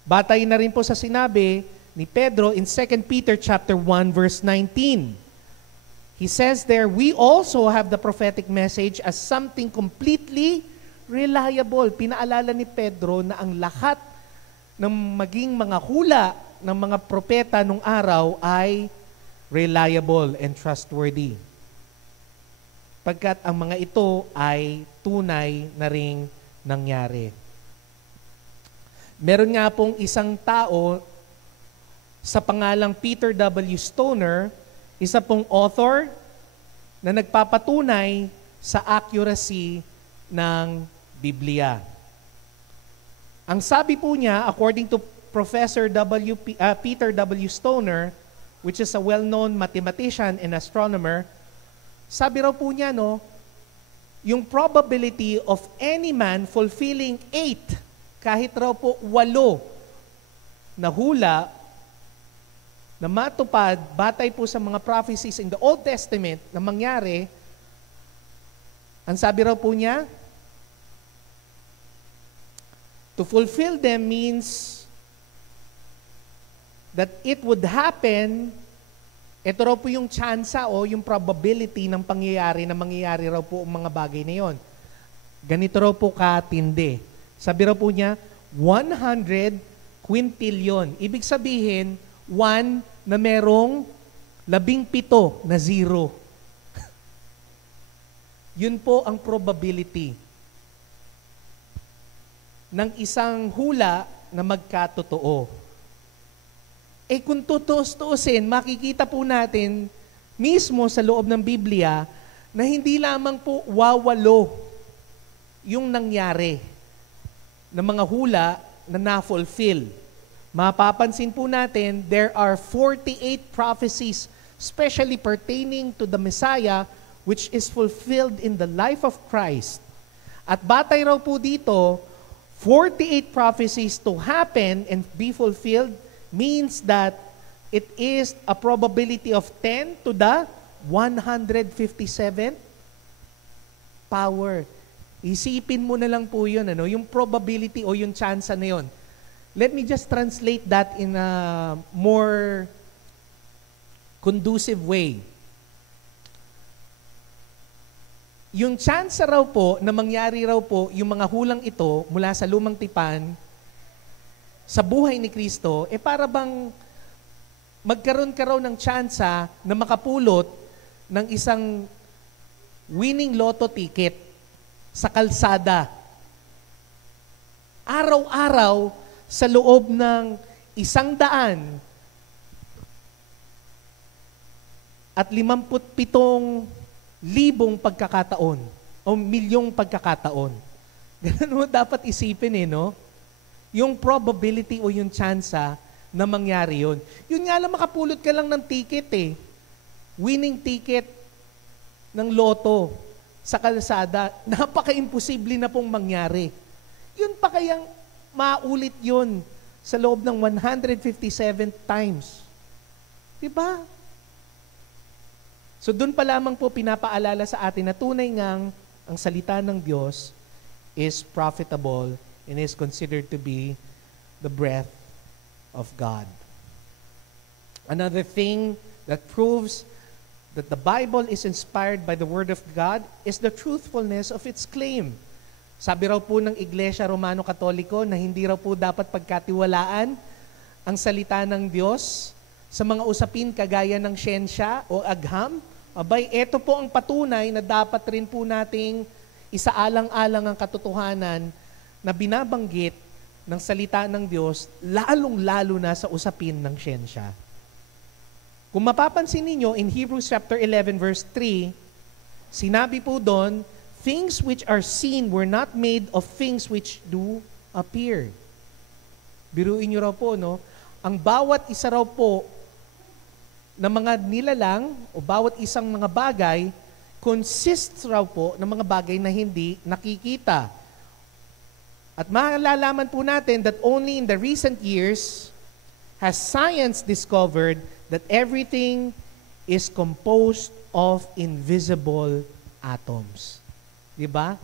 Batay na rin po sa sinabi ni Pedro in 2 Peter chapter 1 verse 19. He says there, we also have the prophetic message as something completely reliable. Pinaalala ni Pedro na ang lahat ng maging mga hula ng mga propeta nung araw ay reliable and trustworthy. Pagkat ang mga ito ay tunay na ring nangyari. Meron nga pong isang tao sa pangalang Peter W. Stoner, isa pong author na nagpapatunay sa accuracy ng Biblia. Ang sabi po niya, according to Professor Peter W. Stoner, which is a well-known mathematician and astronomer, sabi raw po niya, yung probability of any man fulfilling 8, kahit raw po 8 na hula na matupad, batay po sa mga prophecies in the Old Testament na mangyari, ang sabi raw po niya, to fulfill them means that it would happen, ito raw po yung tsansa o yung probability ng pangyayari na mangyayari raw po ang mga bagay na yon. Ganito raw po katindi. Sabi raw po niya, 100 quintillion. Ibig sabihin, 1 na merong 17 na zero. Yun po ang probability ng isang hula na magkatotoo. Kung tutusin, makikita po natin mismo sa loob ng Biblia na hindi lamang po wawalo yung nangyari ng mga hula na na-fulfill. Mapapansin po natin, there are 48 prophecies, especially pertaining to the Messiah, which is fulfilled in the life of Christ. At batay raw po dito, 48 prophecies to happen and be fulfilled means that it is a probability of 10 to the 157 power. Isipin mo na lang po yun, yung probability o yung chance na yun. Let me just translate that in a more conducive way. Yung chance raw po na mangyari raw po yung mga hulang ito mula sa lumang tipan sa buhay ni Kristo, para bang magkaroon ka raw ng tsansa na makapulot ng isang winning lotto ticket sa kalsada. Araw-araw sa loob ng 100 at 57,000 pagkakataon o milyong pagkakataon. Ganun mo dapat isipin yung probability o yung tsansa na mangyari yun. Yun nga lang, makapulot ka lang ng ticket winning ticket ng loto sa kalsada, napaka-imposible na pong mangyari. Yun pa kayang maulit yun sa loob ng 157 times. Diba? So doon pa lamang po pinapaalala sa atin na tunay ngang ang salita ng Diyos is profitable and is considered to be the breath of God. Another thing that proves that the Bible is inspired by the Word of God is the truthfulness of its claim. Sabi raw po ng Iglesia Romano Katoliko na hindi raw po dapat pagkatiwalaan ang salita ng Diyos sa mga usapin kagaya ng siyensya o agham. Abay, ito po ang patunay na dapat rin po nating isaalang-alang ang katotohanan na binabanggit ng salita ng Diyos, lalong-lalo na sa usapin ng siyensya. Kung mapapansin ninyo, in Hebrews chapter 11 verse 3, sinabi po doon, things which are seen were not made of things which do appear. Biruin nyo raw po, ang bawat isa raw po na mga nilalang o bawat isang mga bagay consists raw po ng mga bagay na hindi nakikita. At malalaman po natin that only in the recent years has science discovered that everything is composed of invisible atoms. Diba?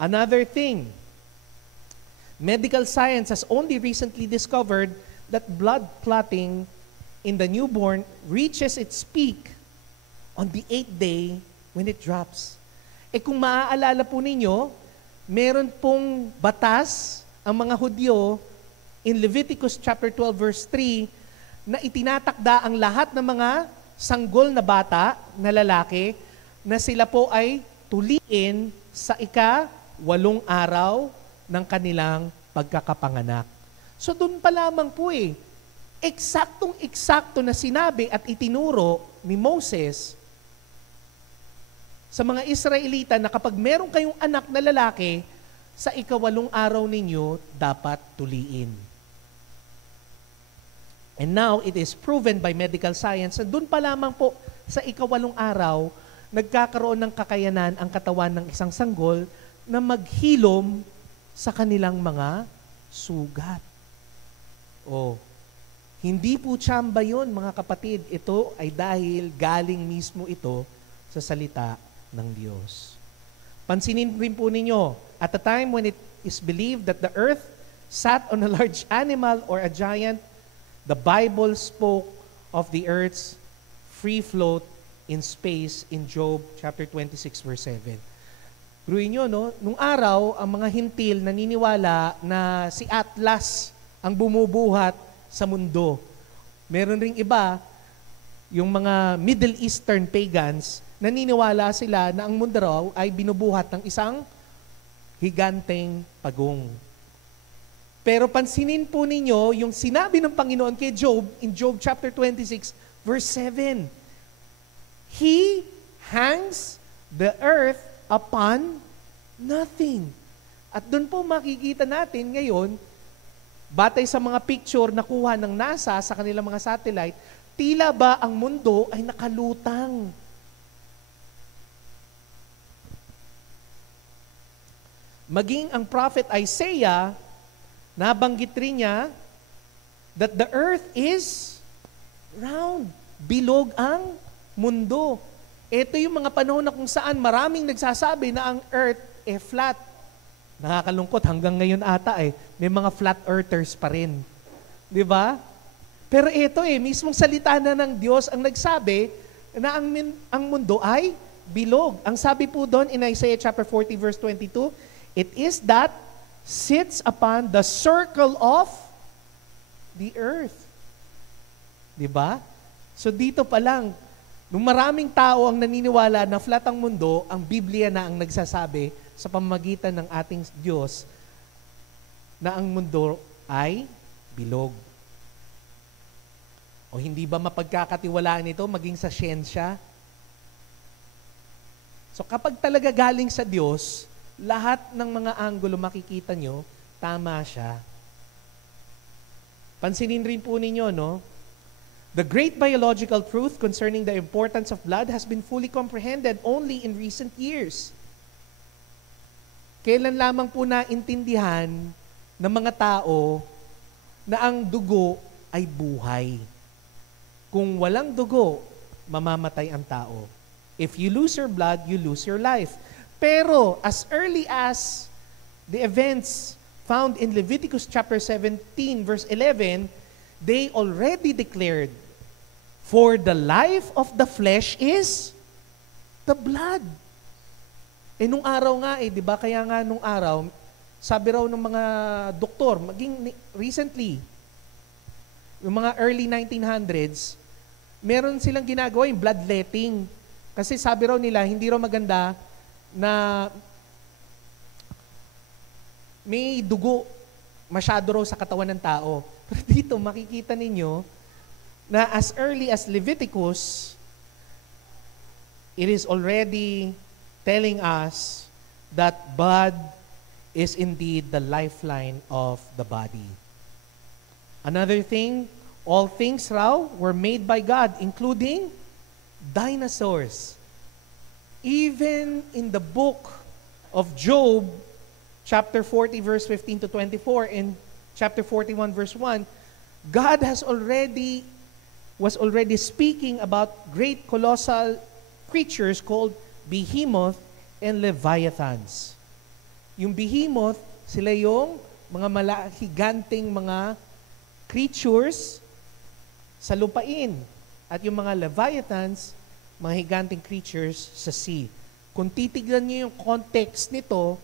Another thing, medical science has only recently discovered that blood clotting in the newborn reaches its peak on the 8th day when it drops. Kung maaalala po ninyo, meron pong batas ang mga Hudyo in Leviticus chapter 12 verse 3 na itinatakda ang lahat ng mga sanggol na bata na lalaki na sila po ay tuliin sa ika-8 araw ng kanilang pagkakapanganak. So doon pa lamang po eksaktong-eksakto na sinabi at itinuro ni Moses sa mga Israelita na kapag meron kayong anak na lalaki, sa ika-8 araw ninyo dapat tuliin. And now, it is proven by medical science na doon pa lamang po sa ika-8 araw, nagkakaroon ng kakayanan ang katawan ng isang sanggol na maghilom sa kanilang mga sugat. Hindi po tsamba yun, mga kapatid. Ito ay dahil galing mismo ito sa salita ng Diyos. Pansinin rin po ninyo, at the time when it is believed that the earth sat on a large animal or a giant, the Bible spoke of the earth's free float in space in Job chapter 26 verse 7. Gruin nyo, no? Nung araw, ang mga hintil naniniwala na si Atlas ang bumubuhat sa mundo. Meron ring iba, yung mga Middle Eastern pagans, naniniwala sila na ang mundo raw ay binubuhat ng isang higanteng pagong. Pero pansinin po ninyo yung sinabi ng Panginoon kay Job in Job chapter 26 verse 7. He hangs the earth upon nothing. At doon po makikita natin ngayon, batay sa mga picture na kuha ng NASA sa kanilang mga satellite, tila ba ang mundo ay nakalutang. Maging ang prophet Isaiah, nabanggit rin niya that the earth is round. Bilog ang mundo. Ito yung mga panahon na kung saan maraming nagsasabi na ang earth flat. Nakakalungkot hanggang ngayon ata may mga flat earthers pa rin. Di ba? Pero ito mismong salita na ng Diyos ang nagsabi na ang mundo ay bilog. Ang sabi po doon in Isaiah chapter 40 verse 22, it is that sits upon the circle of the earth. Di ba? So dito pa lang, nung maraming tao ang naniniwala na flat ang mundo, ang Biblia na ang nagsasabi sa pamamagitan ng ating Diyos na ang mundo ay bilog. O hindi ba mapagkakatiwalaan ito maging sa siyensya? So kapag talaga galing sa Diyos, lahat ng mga anggulo makikita nyo, tama siya. Pansinin rin po ninyo, no? The great biological truth concerning the importance of blood has been fully comprehended only in recent years. Kailan lamang po naintindihan ng mga tao na ang dugo ay buhay. Kung walang dugo, mamamatay ang tao. If you lose your blood, you lose your life. Pero as early as the events found in Leviticus chapter 17 verse 11, they already declared, for the life of the flesh is the blood. Nung araw nga di ba? Kaya nga nung araw, sabi raw ng mga doktor, maging recently, yung mga early 1900s, meron silang ginagawa yung bloodletting. Kasi sabi raw nila, hindi raw maganda na may dugo masyado raw sa katawan ng tao. Pero dito makikita ninyo na as early as Leviticus, it is already telling us that blood is indeed the lifeline of the body. Another thing, all things raw were made by God, including dinosaurs. Even in the book of Job, chapter 40 verse 15 to 24 and chapter 41 verse 1, God was already speaking about great colossal creatures called behemoth and leviathans. Yung behemoth, sila yung mga higanting mga creatures sa lupain. At yung mga leviathans, mga higanting creatures sa sea. Kung titignan niyo yung context nito,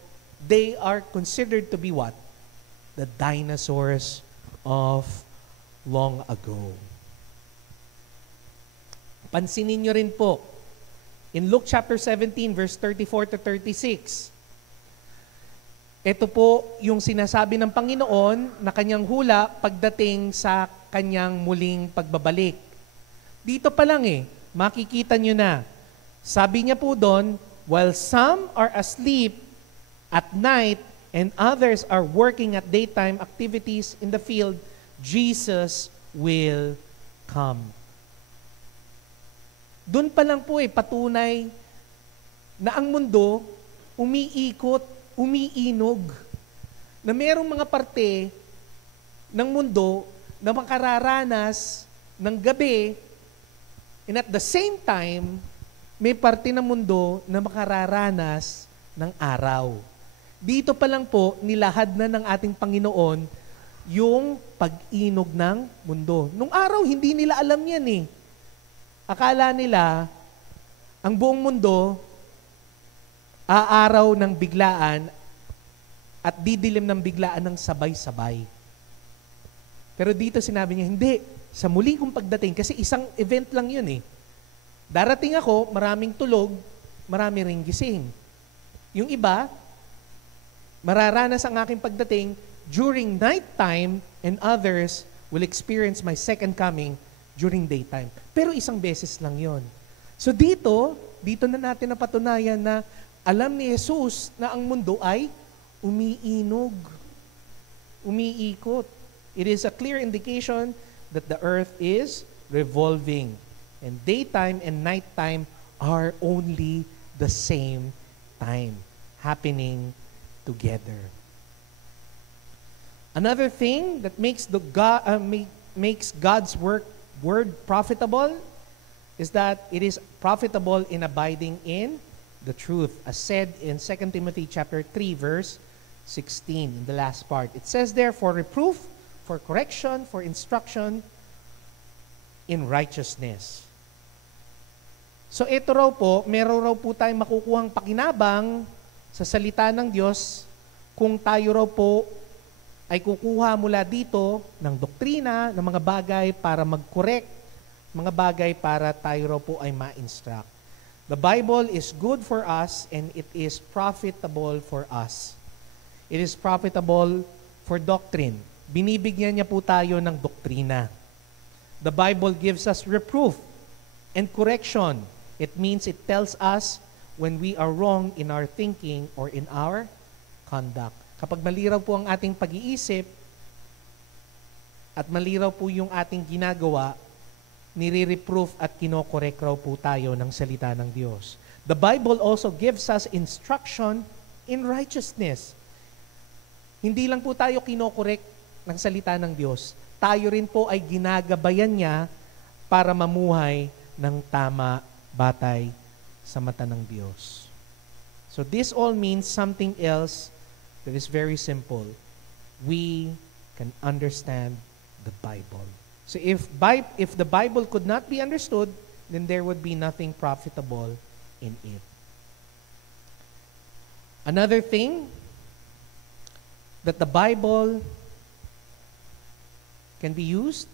they are considered to be what? The dinosaurs of long ago. Pansinin niyo rin po, in Luke chapter 17, verse 34 to 36, ito po yung sinasabi ng Panginoon na kanyang hula pagdating sa kanyang muling pagbabalik. Dito pa lang makikita nyo na. Sabi niya po doon, while some are asleep at night and others are working at daytime activities in the field, Jesus will come. Doon pa lang po patunay na ang mundo umiikot, umiinog, na mayroong mga parte ng mundo na makararanas ng gabi, and at the same time, may parte ng mundo na makararanas ng araw. Dito pa lang po, nilahad na ng ating Panginoon yung pag-inog ng mundo. Nung araw, hindi nila alam yan Akala nila, ang buong mundo, aaraw ng biglaan at didilim ng biglaan ng sabay-sabay. Pero dito sinabi niya, hindi. Sa muli kong pagdating, kasi isang event lang yun Darating ako, maraming tulog, marami ring gising. Yung iba, mararanas ang aking pagdating during nighttime and others will experience my second coming during daytime. Pero isang beses lang yon. So dito na natin napatunayan na alam ni Jesus na ang mundo ay umiinog, umiikot. It is a clear indication that the earth is revolving. And daytime and nighttime are only the same time, happening together. Another thing that makes God's word profitable is that it is profitable in abiding in the truth, as said in 2 Timothy chapter 3, verse 16, in the last part. It says there, for reproof, for correction, for instruction in righteousness. So ito raw po, meron raw po tayong makukuhang pakinabang sa salita ng Diyos kung tayo raw po ay kukuha mula dito ng doktrina, ng mga bagay para mag-correct, mga bagay para tayo raw po ay ma-instruct. The Bible is good for us and it is profitable for us. It is profitable for doctrine. Binibigyan niya po tayo ng doktrina. The Bible gives us reproof and correction. It means it tells us when we are wrong in our thinking or in our conduct. Kapag maliraw po ang ating pag-iisip at maliraw po yung ating ginagawa, nire-reproof at kinokorek raw po tayo ng salita ng Diyos. The Bible also gives us instruction in righteousness. Hindi lang po tayo kinokorek ng salita ng Diyos. Tayo rin po ay ginagabayan niya para mamuhay ng tama batay sa mata ng Diyos. So this all means something else that is very simple. We can understand the Bible. So if the Bible could not be understood, then there would be nothing profitable in it. Another thing that the Bible can be used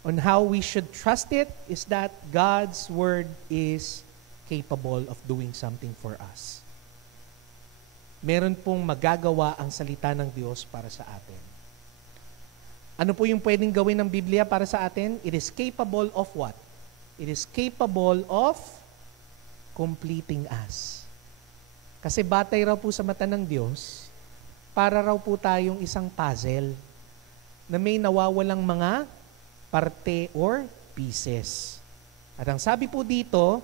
on how we should trust it is that God's Word is capable of doing something for us. Meron pong magagawa ang salita ng Diyos para sa atin. Ano po yung pwedeng gawin ng Biblia para sa atin? It is capable of what? It is capable of completing us. Kasi batay raw po sa mata ng Diyos, para raw po tayong isang puzzle na may nawawalang mga parte or pieces. At ang sabi po dito,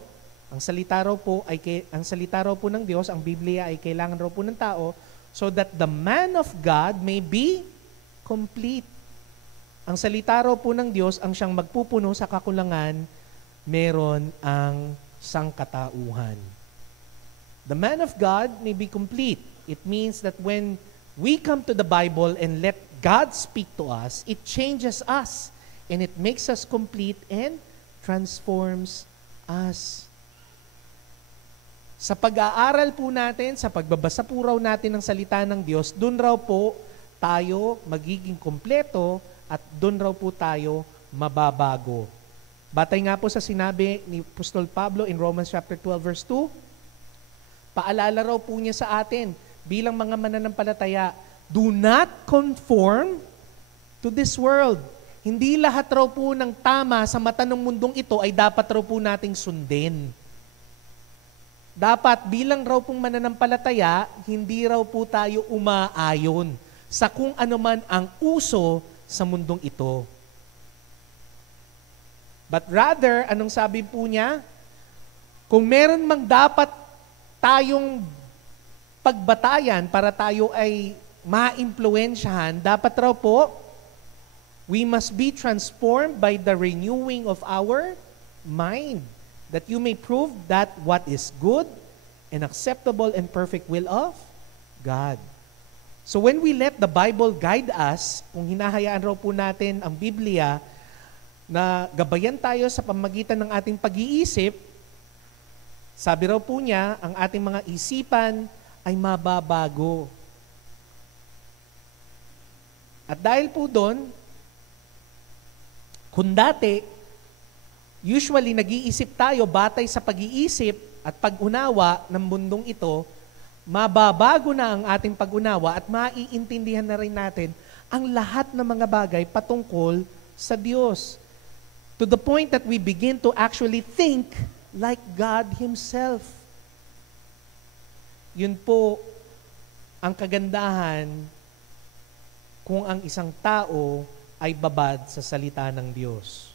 ang salita raw po ng Diyos, ang Biblia ay kailangan raw po ng tao so that the man of God may be complete. Ang salita raw po ng Diyos ang siyang magpupuno sa kakulangan, meron ang sangkatauhan. The man of God may be complete. It means that when we come to the Bible and let God speak to us, it changes us and it makes us complete and transforms us. Sa pag-aaral po natin, sa pagbabasa po raw natin ng salita ng Diyos, dun raw po tayo magiging kompleto at dun raw po tayo mababago. Batay nga po sa sinabi ni Apostol Pablo in Romans chapter 12 verse 2, paalala raw po niya sa atin bilang mga mananampalataya, do not conform to this world. Hindi lahat raw po ng tama sa mata ng mundong ito ay dapat raw po nating sundin. Dapat bilang raw pong mananampalataya, hindi raw po tayo umaayon sa kung ano man ang uso sa mundong ito. But rather, anong sabi po niya? Kung meron mang dapat tayong pagbatayan para tayo ay ma-impluensyahan, dapat raw po, we must be transformed by the renewing of our mind, that you may prove that what is good and acceptable and perfect will of God. So when we let the Bible guide us, kung hinahayaan raw po natin ang Biblia na gabayan tayo sa pamagitan ng ating pag-iisip, sabi raw po niya, ang ating mga isipan ay mababago. At dahil po doon, kung dati, usually nag-iisip tayo batay sa pag-iisip at pag-unawa ng mundong ito, mababago na ang ating pag-unawa at maiintindihan na rin natin ang lahat ng mga bagay patungkol sa Diyos. To the point that we begin to actually think like God Himself. Yun po ang kagandahan kung ang isang tao ay babad sa salita ng Diyos.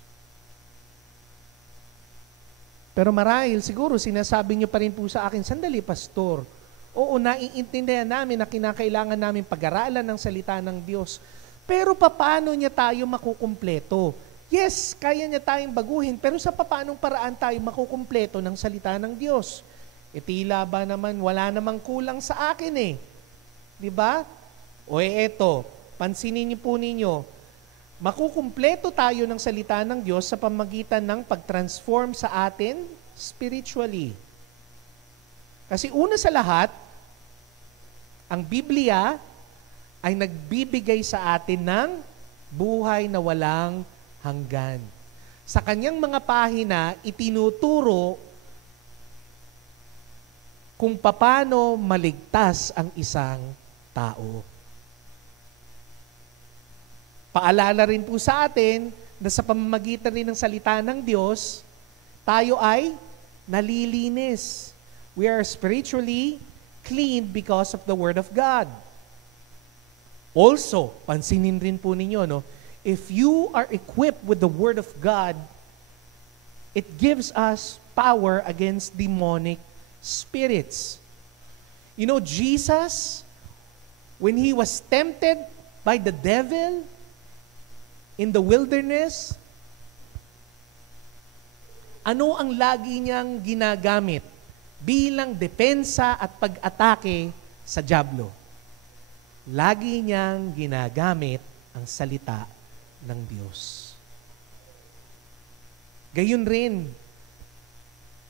Pero marahil, siguro sinasabi niyo pa rin po sa akin, sandali, Pastor, oo, naiintindihan namin na kinakailangan namin pag-aralan ng salita ng Diyos. Pero paano niya tayo makukumpleto? Yes, kaya niya tayong baguhin, pero sa paanong paraan tayo makukumpleto ng salita ng Diyos? Tila ba naman, wala namang kulang sa akin eh. Di ba? O eto, pansinin niyo po ninyo, makukumpleto tayo ng salita ng Diyos sa pamagitan ng pag-transform sa atin spiritually. Kasi una sa lahat, ang Biblia ay nagbibigay sa atin ng buhay na walang hanggan. Sa kanyang mga pahina, itinuturo kung paano maligtas ang isang tao. Paalala rin po sa atin na sa pamamagitan rin ng salita ng Diyos, tayo ay nalilinis. We are spiritually cleaned because of the Word of God. Also, pansinin rin po ninyo, no? If you are equipped with the Word of God, it gives us power against demonic spirits. You know, Jesus, when He was tempted by the devil in the wilderness, ano ang lagi niyang ginagamit bilang depensa at pag-atake sa dyablo? Lagi niyang ginagamit ang salita ng Diyos. Gayun rin,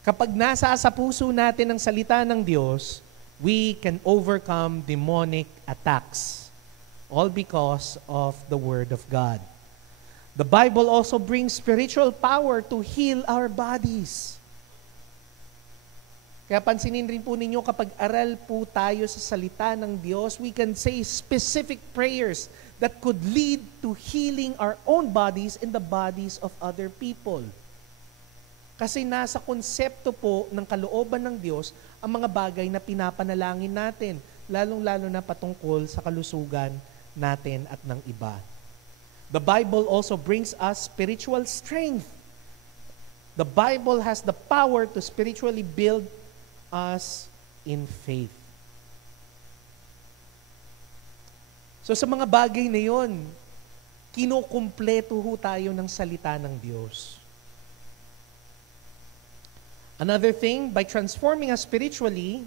kapag nasa sa puso natin ang salita ng Diyos, we can overcome demonic attacks, all because of the Word of God. The Bible also brings spiritual power to heal our bodies. Kaya pansinin rin po ninyo, kapag aral po tayo sa salita ng Diyos, we can say specific prayers that could lead to healing our own bodies and the bodies of other people. Kasi nasa konsepto po ng kalooban ng Diyos ang mga bagay na pinapanalangin natin, lalong-lalo na patungkol sa kalusugan natin at ng iba. The Bible also brings us spiritual strength. The Bible has the power to spiritually build us in faith. So sa mga bagay na yon, kinukumpleto ho tayo ng salita ng Diyos. Another thing, by transforming us spiritually,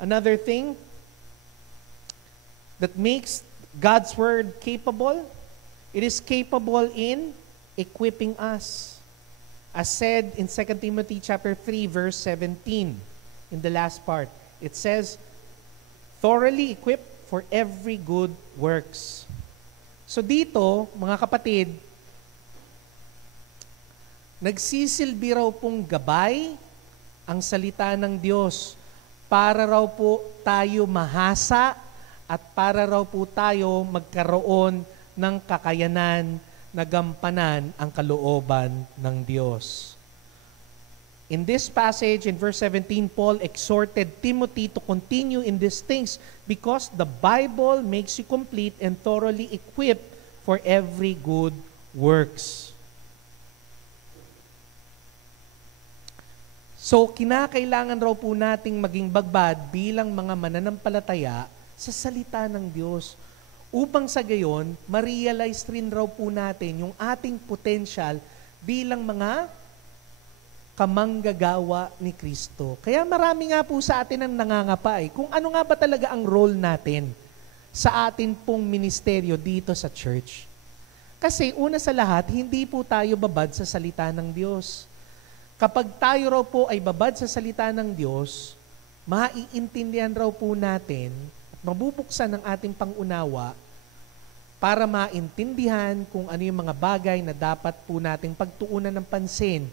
another thing that makes God's Word capable, it is capable in equipping us. As said in 2 Timothy chapter 3, verse 17, in the last part, it says, thoroughly equipped for every good works. So dito, mga kapatid, nagsisilbi raw pong gabay ang salita ng Diyos para raw po tayo mahasa at para raw po tayo magkaroon ng kakayanan na gampanan ang kalooban ng Diyos. In this passage, in verse 17, Paul exhorted Timothy to continue in these things because the Bible makes you complete and thoroughly equipped for every good works. So, kinakailangan raw po nating maging bagbad bilang mga mananampalataya sa salita ng Diyos upang sa gayon, ma-realize rin raw po natin yung ating potential bilang mga kamanggagawa ni Kristo. Kaya marami nga po sa atin ang nangangapa kung ano nga ba talaga ang role natin sa atin pong ministeryo dito sa church. Kasi una sa lahat, hindi po tayo babad sa salita ng Diyos. Kapag tayo raw po ay babad sa salita ng Diyos, maiintindihan raw po natin at mabubuksan ng ating pangunawa para maintindihan kung ano yung mga bagay na dapat po nating pagtuunan ng pansin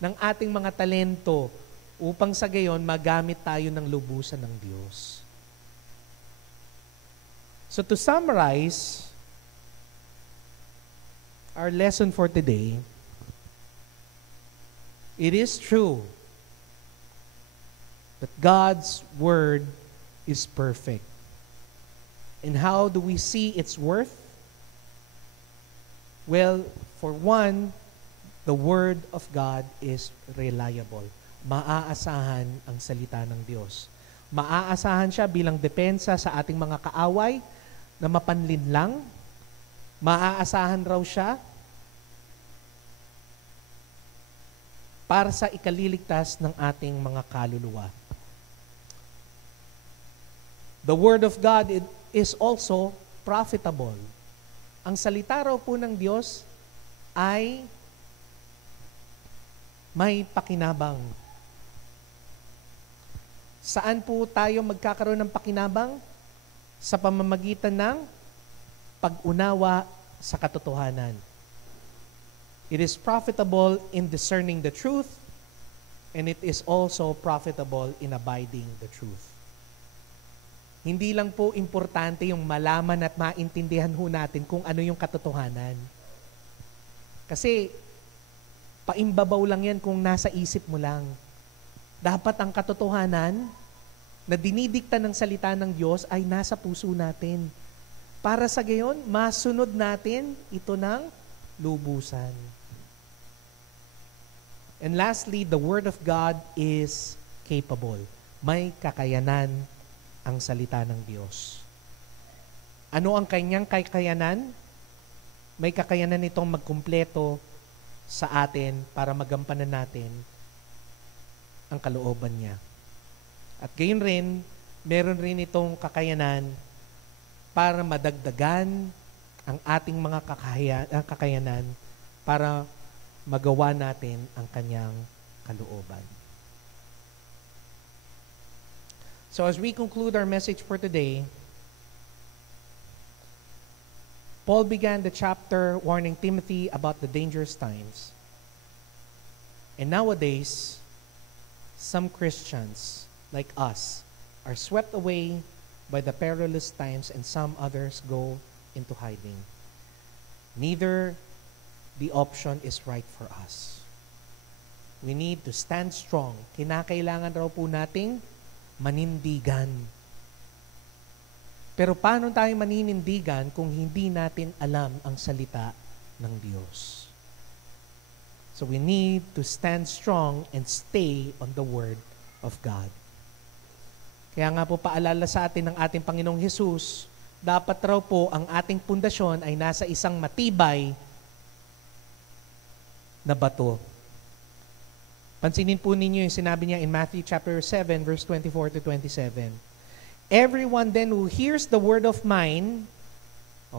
ng ating mga talento upang sa gayon magamit tayo ng lubusan ng Diyos. So to summarize our lesson for today, it is true that God's Word is perfect. And how do we see its worth? Well, for one, the Word of God is reliable. Maaasahan ang salita ng Diyos. Maaasahan siya bilang depensa sa ating mga kaaway na mapanlinlang. Maaasahan raw siya para sa ikaliligtas ng ating mga kaluluwa. The Word of God is also profitable. Ang salita raw po ng Diyos ay may pakinabang. Saan po tayo magkakaroon ng pakinabang? Sa pamamagitan ng pag-unawa sa katotohanan. It is profitable in discerning the truth, and it is also profitable in abiding the truth. Hindi lang po importante yung malaman at maintindihan ho natin kung ano yung katotohanan. Kasi paimbabaw lang yan kung nasa isip mo lang. Dapat ang katotohanan na dinidikta ng salita ng Diyos ay nasa puso natin. Para sa gayon, masunod natin ito ng lubusan. And lastly, the Word of God is capable. May kakayanan ang salita ng Diyos. Ano ang kanyang kakayanan? May kakayanan itong magkumpleto sa atin para magampanan natin ang kalooban niya. At gayon rin, meron rin itong kakayanan para madagdagan ang ating mga kakayanan para magawa natin ang kanyang kalooban. So as we conclude our message for today, Paul began the chapter warning Timothy about the dangerous times. And nowadays, some Christians, like us, are swept away by the perilous times and some others go into hiding. Neither the option is right for us. We need to stand strong. Kinakailangan raw po nating manindigan. Pero paano tayo maninindigan kung hindi natin alam ang salita ng Diyos? So we need to stand strong and stay on the Word of God. Kaya nga po paalala sa atin ng ating Panginoong Hesus, dapat raw po ang ating pundasyon ay nasa isang matibay na bato. Pansinin po ninyo yung sinabi niya in Matthew chapter 7, verse 24 to 27. Everyone then who hears the word of mine,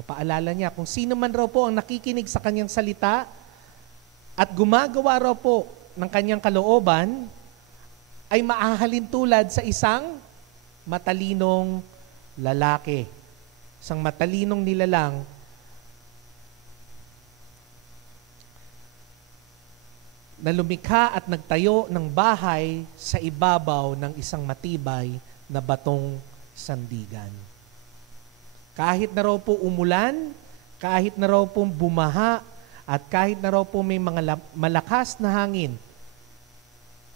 paalala niya, kung sino man raw po ang nakikinig sa kanyang salita at gumagawa raw po ng kanyang kalooban, ay maahalin tulad sa isang matalinong lalaki. Isang matalinong nilalang na lumikha at nagtayo ng bahay sa ibabaw ng isang matibay na batong sandigan. Kahit na raw po umulan, kahit na raw po bumaha, at kahit na raw po may mga malakas na hangin,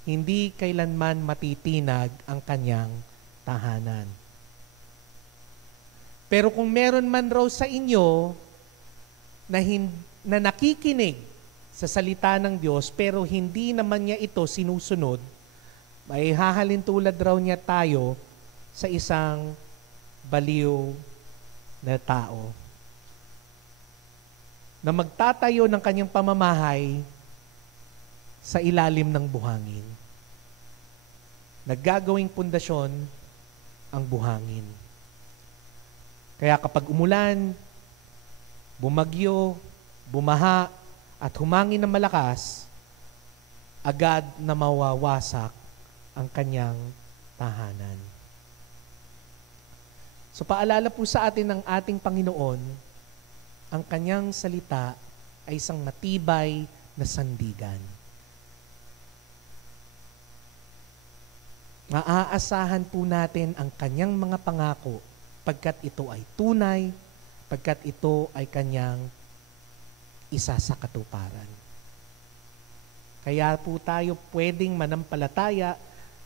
hindi kailanman matitinag ang kanyang tahanan. Pero kung meron man raw sa inyo na nakikinig sa salita ng Diyos, pero hindi naman niya ito sinusunod, may hahalin tulad raw niya tayo sa isang baliw na tao na magtatayo ng kanyang pamamahay sa ilalim ng buhangin. Naggagawing pundasyon ang buhangin. Kaya kapag umulan, bumagyo, bumaha, at humangin ng malakas, agad na mawawasak ang kanyang tahanan. So paalala po sa atin ng ating Panginoon, ang kanyang salita ay isang matibay na sandigan. Maaasahan po natin ang kanyang mga pangako pagkat ito ay tunay, pagkat ito ay kanyang isa sa katuparan. Kaya po tayo pwedeng manampalataya,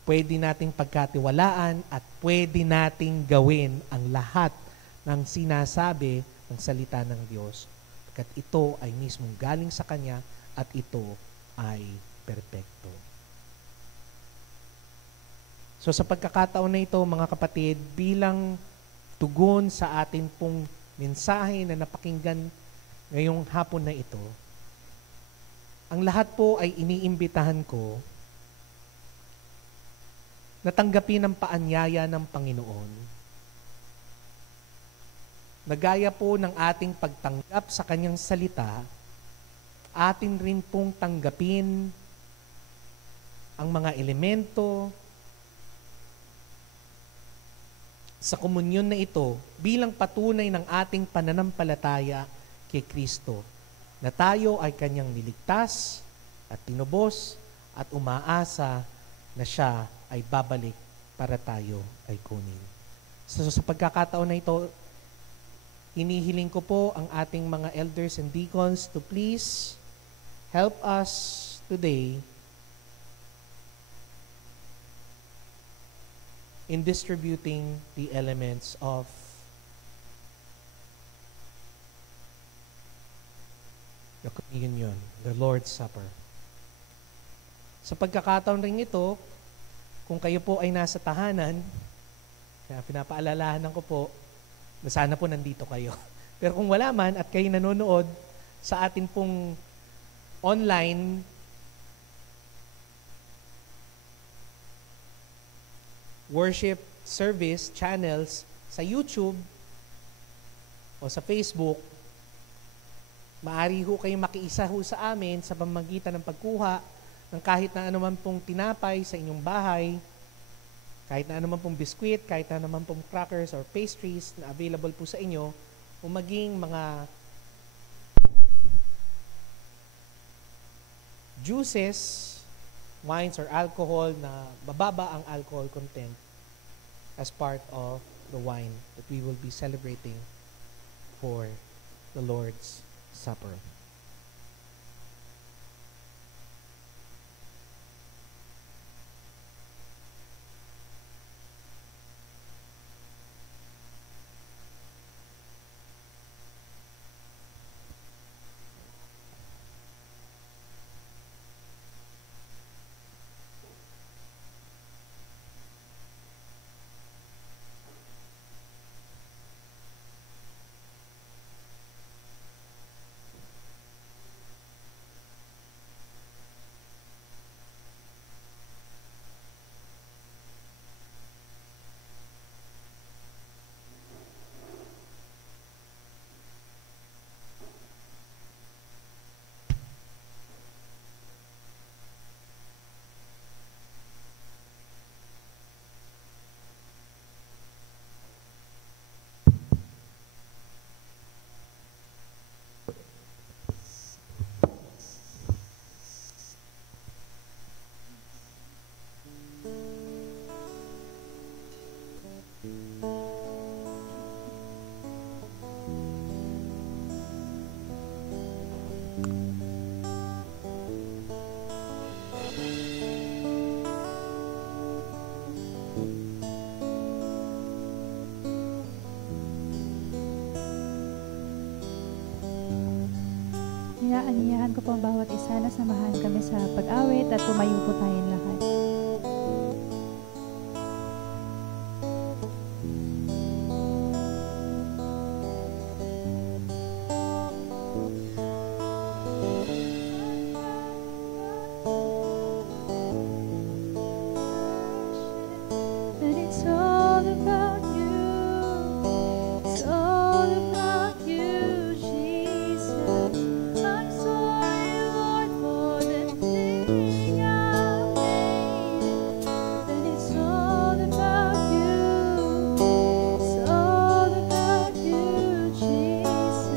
pwede nating pagkatiwalaan at pwede nating gawin ang lahat ng sinasabi ng salita ng Diyos pagkat ito ay mismong galing sa Kanya at ito ay perpekto. So sa pagkakataon na ito, mga kapatid, bilang tugon sa atin pong mensahe na napakinggan ngayong hapon na ito, ang lahat po ay iniimbitahan ko na tanggapin ang paanyaya ng Panginoon. Nagaya po ng ating pagtanggap sa Kanyang salita, atin rin pong tanggapin ang mga elemento sa komunyon na ito bilang patunay ng ating pananampalataya kay Kristo, na tayo ay Kanyang niligtas at tinubos at umaasa na Siya ay babalik para tayo ay kunin. So sa pagkakataon na ito, hinihiling ko po ang ating mga elders and deacons to please help us today in distributing the elements of the communion, the Lord's Supper. Sa pagkakataon rin ito, kung kayo po ay nasa tahanan, kaya pinapaalalahanan ko po na sana po nandito kayo. Pero kung wala man at kayo nanonood sa atin pong online worship service channels sa YouTube o sa Facebook, maaari ho kayong makiisa ho sa amin sa pamamagitan ng pagkuha ng kahit na anuman pong tinapay sa inyong bahay, kahit na anuman pong biskwit, kahit na anuman pong crackers or pastries na available po sa inyo, o maging mga juices, wines, or alcohol na mababa ang alcohol content as part of the wine that we will be celebrating for the Lord's Supper. Aniyahan ko po ang bawat isa na samahan kami sa pag-awit at tumayo po tayong lahat. And it's all about you. It's all about you, Jesus. I'm sorry, Lord, for the thing I made. And it's all about you. It's all about you, Jesus.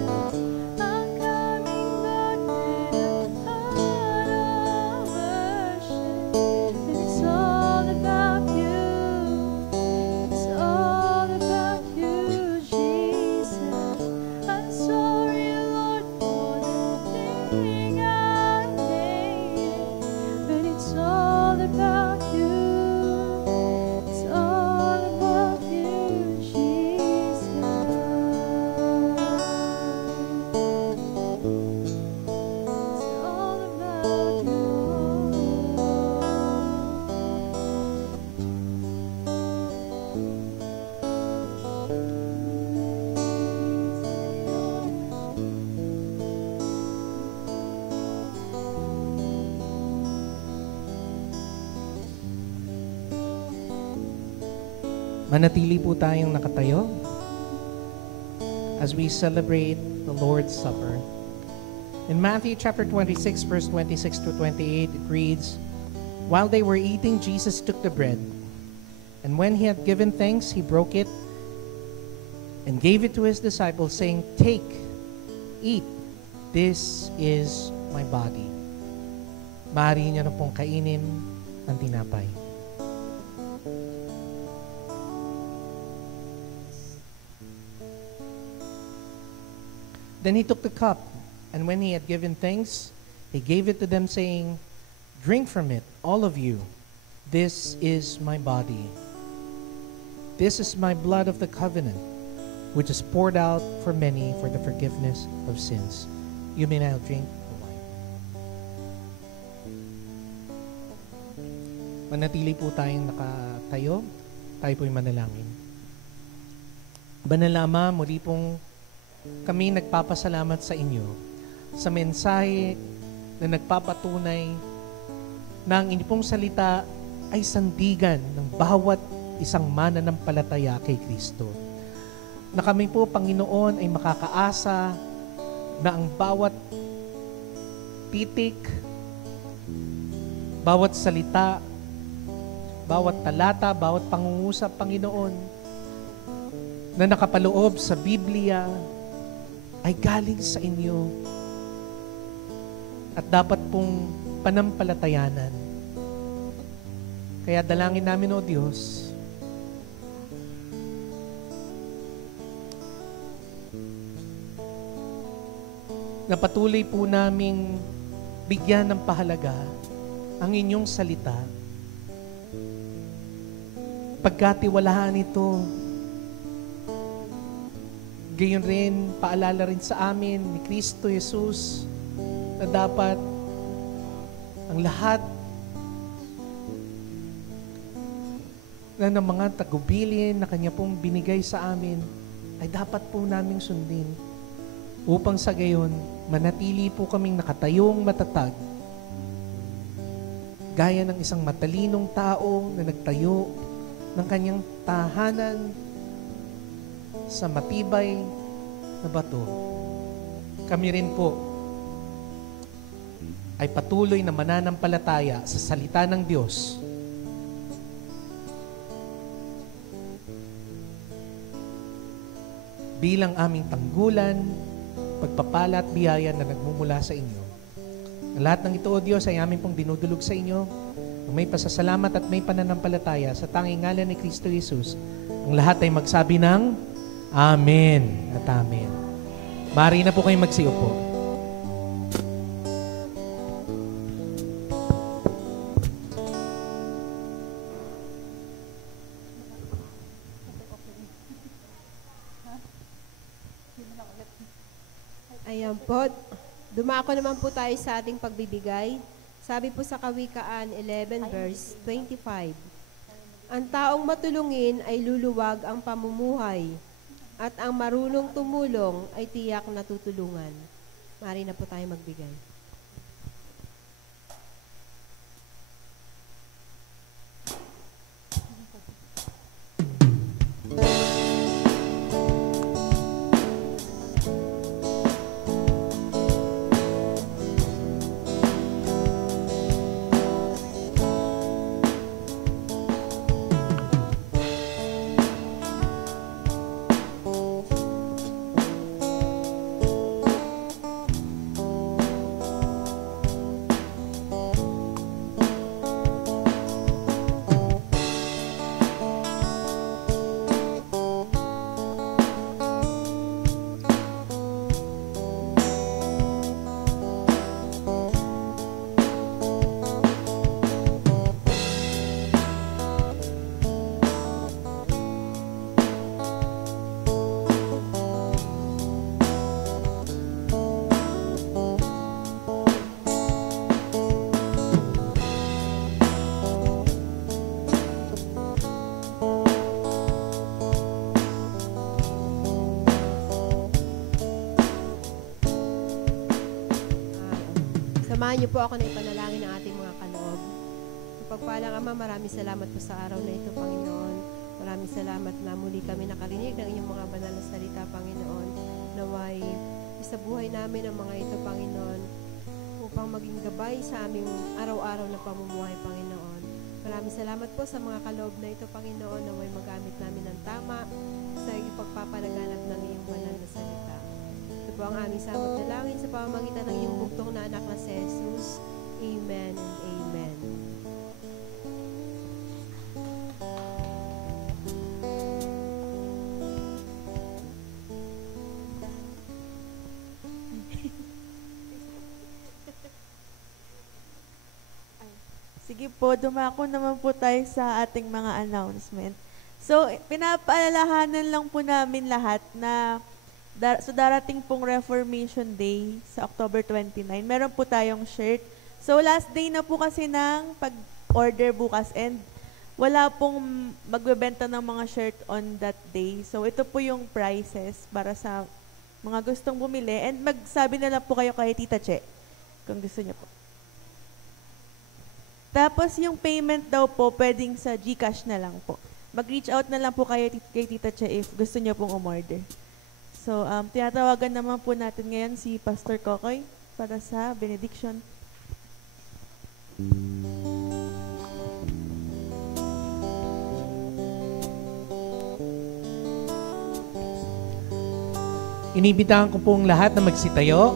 I'm coming back with a heart of worship. And it's all about you. It's all about you, Jesus. I'm sorry, Lord, for the thing I made. But it's all about you. It's all about you, Jesus. It's all about you. Manatili po tayong nakatayo as we celebrate the Lord's Supper. In Matthew chapter 26, verse 26 to 28, it reads, "While they were eating, Jesus took the bread, and when he had given thanks, he broke it and gave it to his disciples, saying, 'Take, eat, this is my body.'" Maaari niyo na pong kainin ang tinapay. Then he took the cup, and when he had given thanks, he gave it to them, saying, "Drink from it, all of you. This is my body. This is my blood of the covenant, which is poured out for many for the forgiveness of sins." You may now drink the wine. Manatili po tayong nakatayo. Tayo po'y manalangin. Banal na Ama, muli pong kami nagpapasalamat sa inyo sa mensahe na nagpapatunay na ang inyong pong salita ay sandigan ng bawat isang mananampalataya kay Kristo. Na kami po, Panginoon, ay makakaasa na ang bawat titik, bawat salita, bawat talata, bawat pangungusap, Panginoon, na nakapaloob sa Biblia ay galing sa inyo at dapat pong panampalatayanan. Kaya dalangin namin, O Diyos, na patuloy po naming bigyan ng pahalaga ang inyong salita. Pagkatiwalaan ito, gayon rin, paalala rin sa amin ni Kristo Jesus na dapat ang lahat na ng mga tagubilin na Kanya pong binigay sa amin ay dapat po naming sundin upang sa gayon manatili po kaming nakatayong matatag gaya ng isang matalinong tao na nagtayo ng kanyang tahanan sa matibay na bato. Kami rin po ay patuloy na mananampalataya sa salita ng Diyos. Bilang aming tanggulan, pagpapala at biyaya na nagmumula sa inyo. Ang lahat ng ito, O Diyos, ay aming pong dinudulog sa inyo. Ang may pasasalamat at may pananampalataya sa tanging ngalan ni Kristo Jesus. Ang lahat ay magsabi ng Amen at Amen. Maaari na po kayong magsiupo. Ayan po. Dumako naman po tayo sa ating pagbibigay. Sabi po sa Kawikaan 11 verse 25, ang taong matulungin ay luluwag ang pamumuhay, at ang marunong tumulong ay tiyak na tutulungan. Mari na po tayo magbigay. Samahan niyo po ako na ipanalangin ang ating mga kaloob. Pagpalang Ama, maraming salamat po sa araw na ito, Panginoon. Maraming salamat na muli kami nakarinig ng inyong mga banal na salita, Panginoon. Naway sa buhay namin ang mga ito, Panginoon, upang maging gabay sa aming araw-araw na pamumuhay, Panginoon. Maraming salamat po sa mga kaloob na ito, Panginoon, naway magamit namin ng tama sa pagpapalaganap ng iyong banal na salita. Ito po ang aming samot na langin sa pamamagitan ng iyong bugtong na anak na si Jesus. Amen and Amen. Sige po, dumako naman po tayo sa ating mga announcement. So, pinapaalalahanan lang po namin lahat na sa darating pong Reformation Day sa October 29, meron po tayong shirt. So, last day na po kasi ng pag-order bukas and wala pong magbebenta ng mga shirt on that day. So, ito po yung prices para sa mga gustong bumili. And magsabi na lang po kayo kay Tita Che kung gusto niyo po. Tapos yung payment daw po, pwedeng sa GCash na lang po. Mag-reach out na lang po kayo kay Tita Che if gusto niyo pong umorder. So, tinatawagan naman po natin ngayon si Pastor Kokoy para sa benediction. Inibitahan ko pong lahat na magsitayo.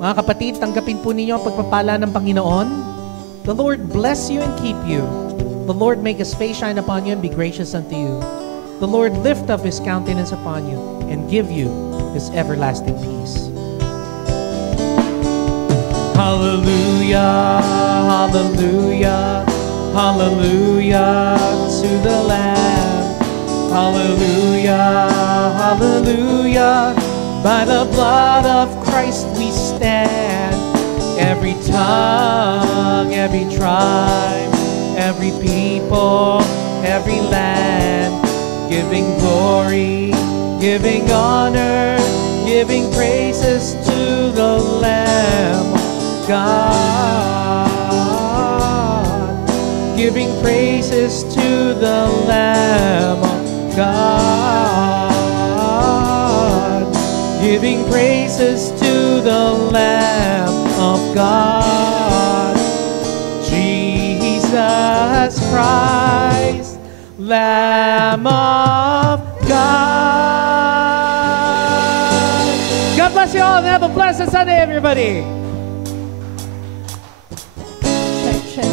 Mga kapatid, tanggapin po ninyo ang pagpapala ng Panginoon. The Lord bless you and keep you. The Lord make His face shine upon you and be gracious unto you. The Lord lift up His countenance upon you and give you His everlasting peace. Hallelujah, hallelujah, hallelujah to the Lamb. Hallelujah, hallelujah. By the blood of Christ we stand. Every tongue, every tribe, every people, every land, giving glory, giving honor, giving praises to the Lamb of God. Giving praises to the Lamb of God. Giving praises to the Lamb of God. Jesus Christ, Lamb of God. God bless you all and have a blessed Sunday, everybody. Check.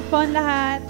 Ingat po ang lahat.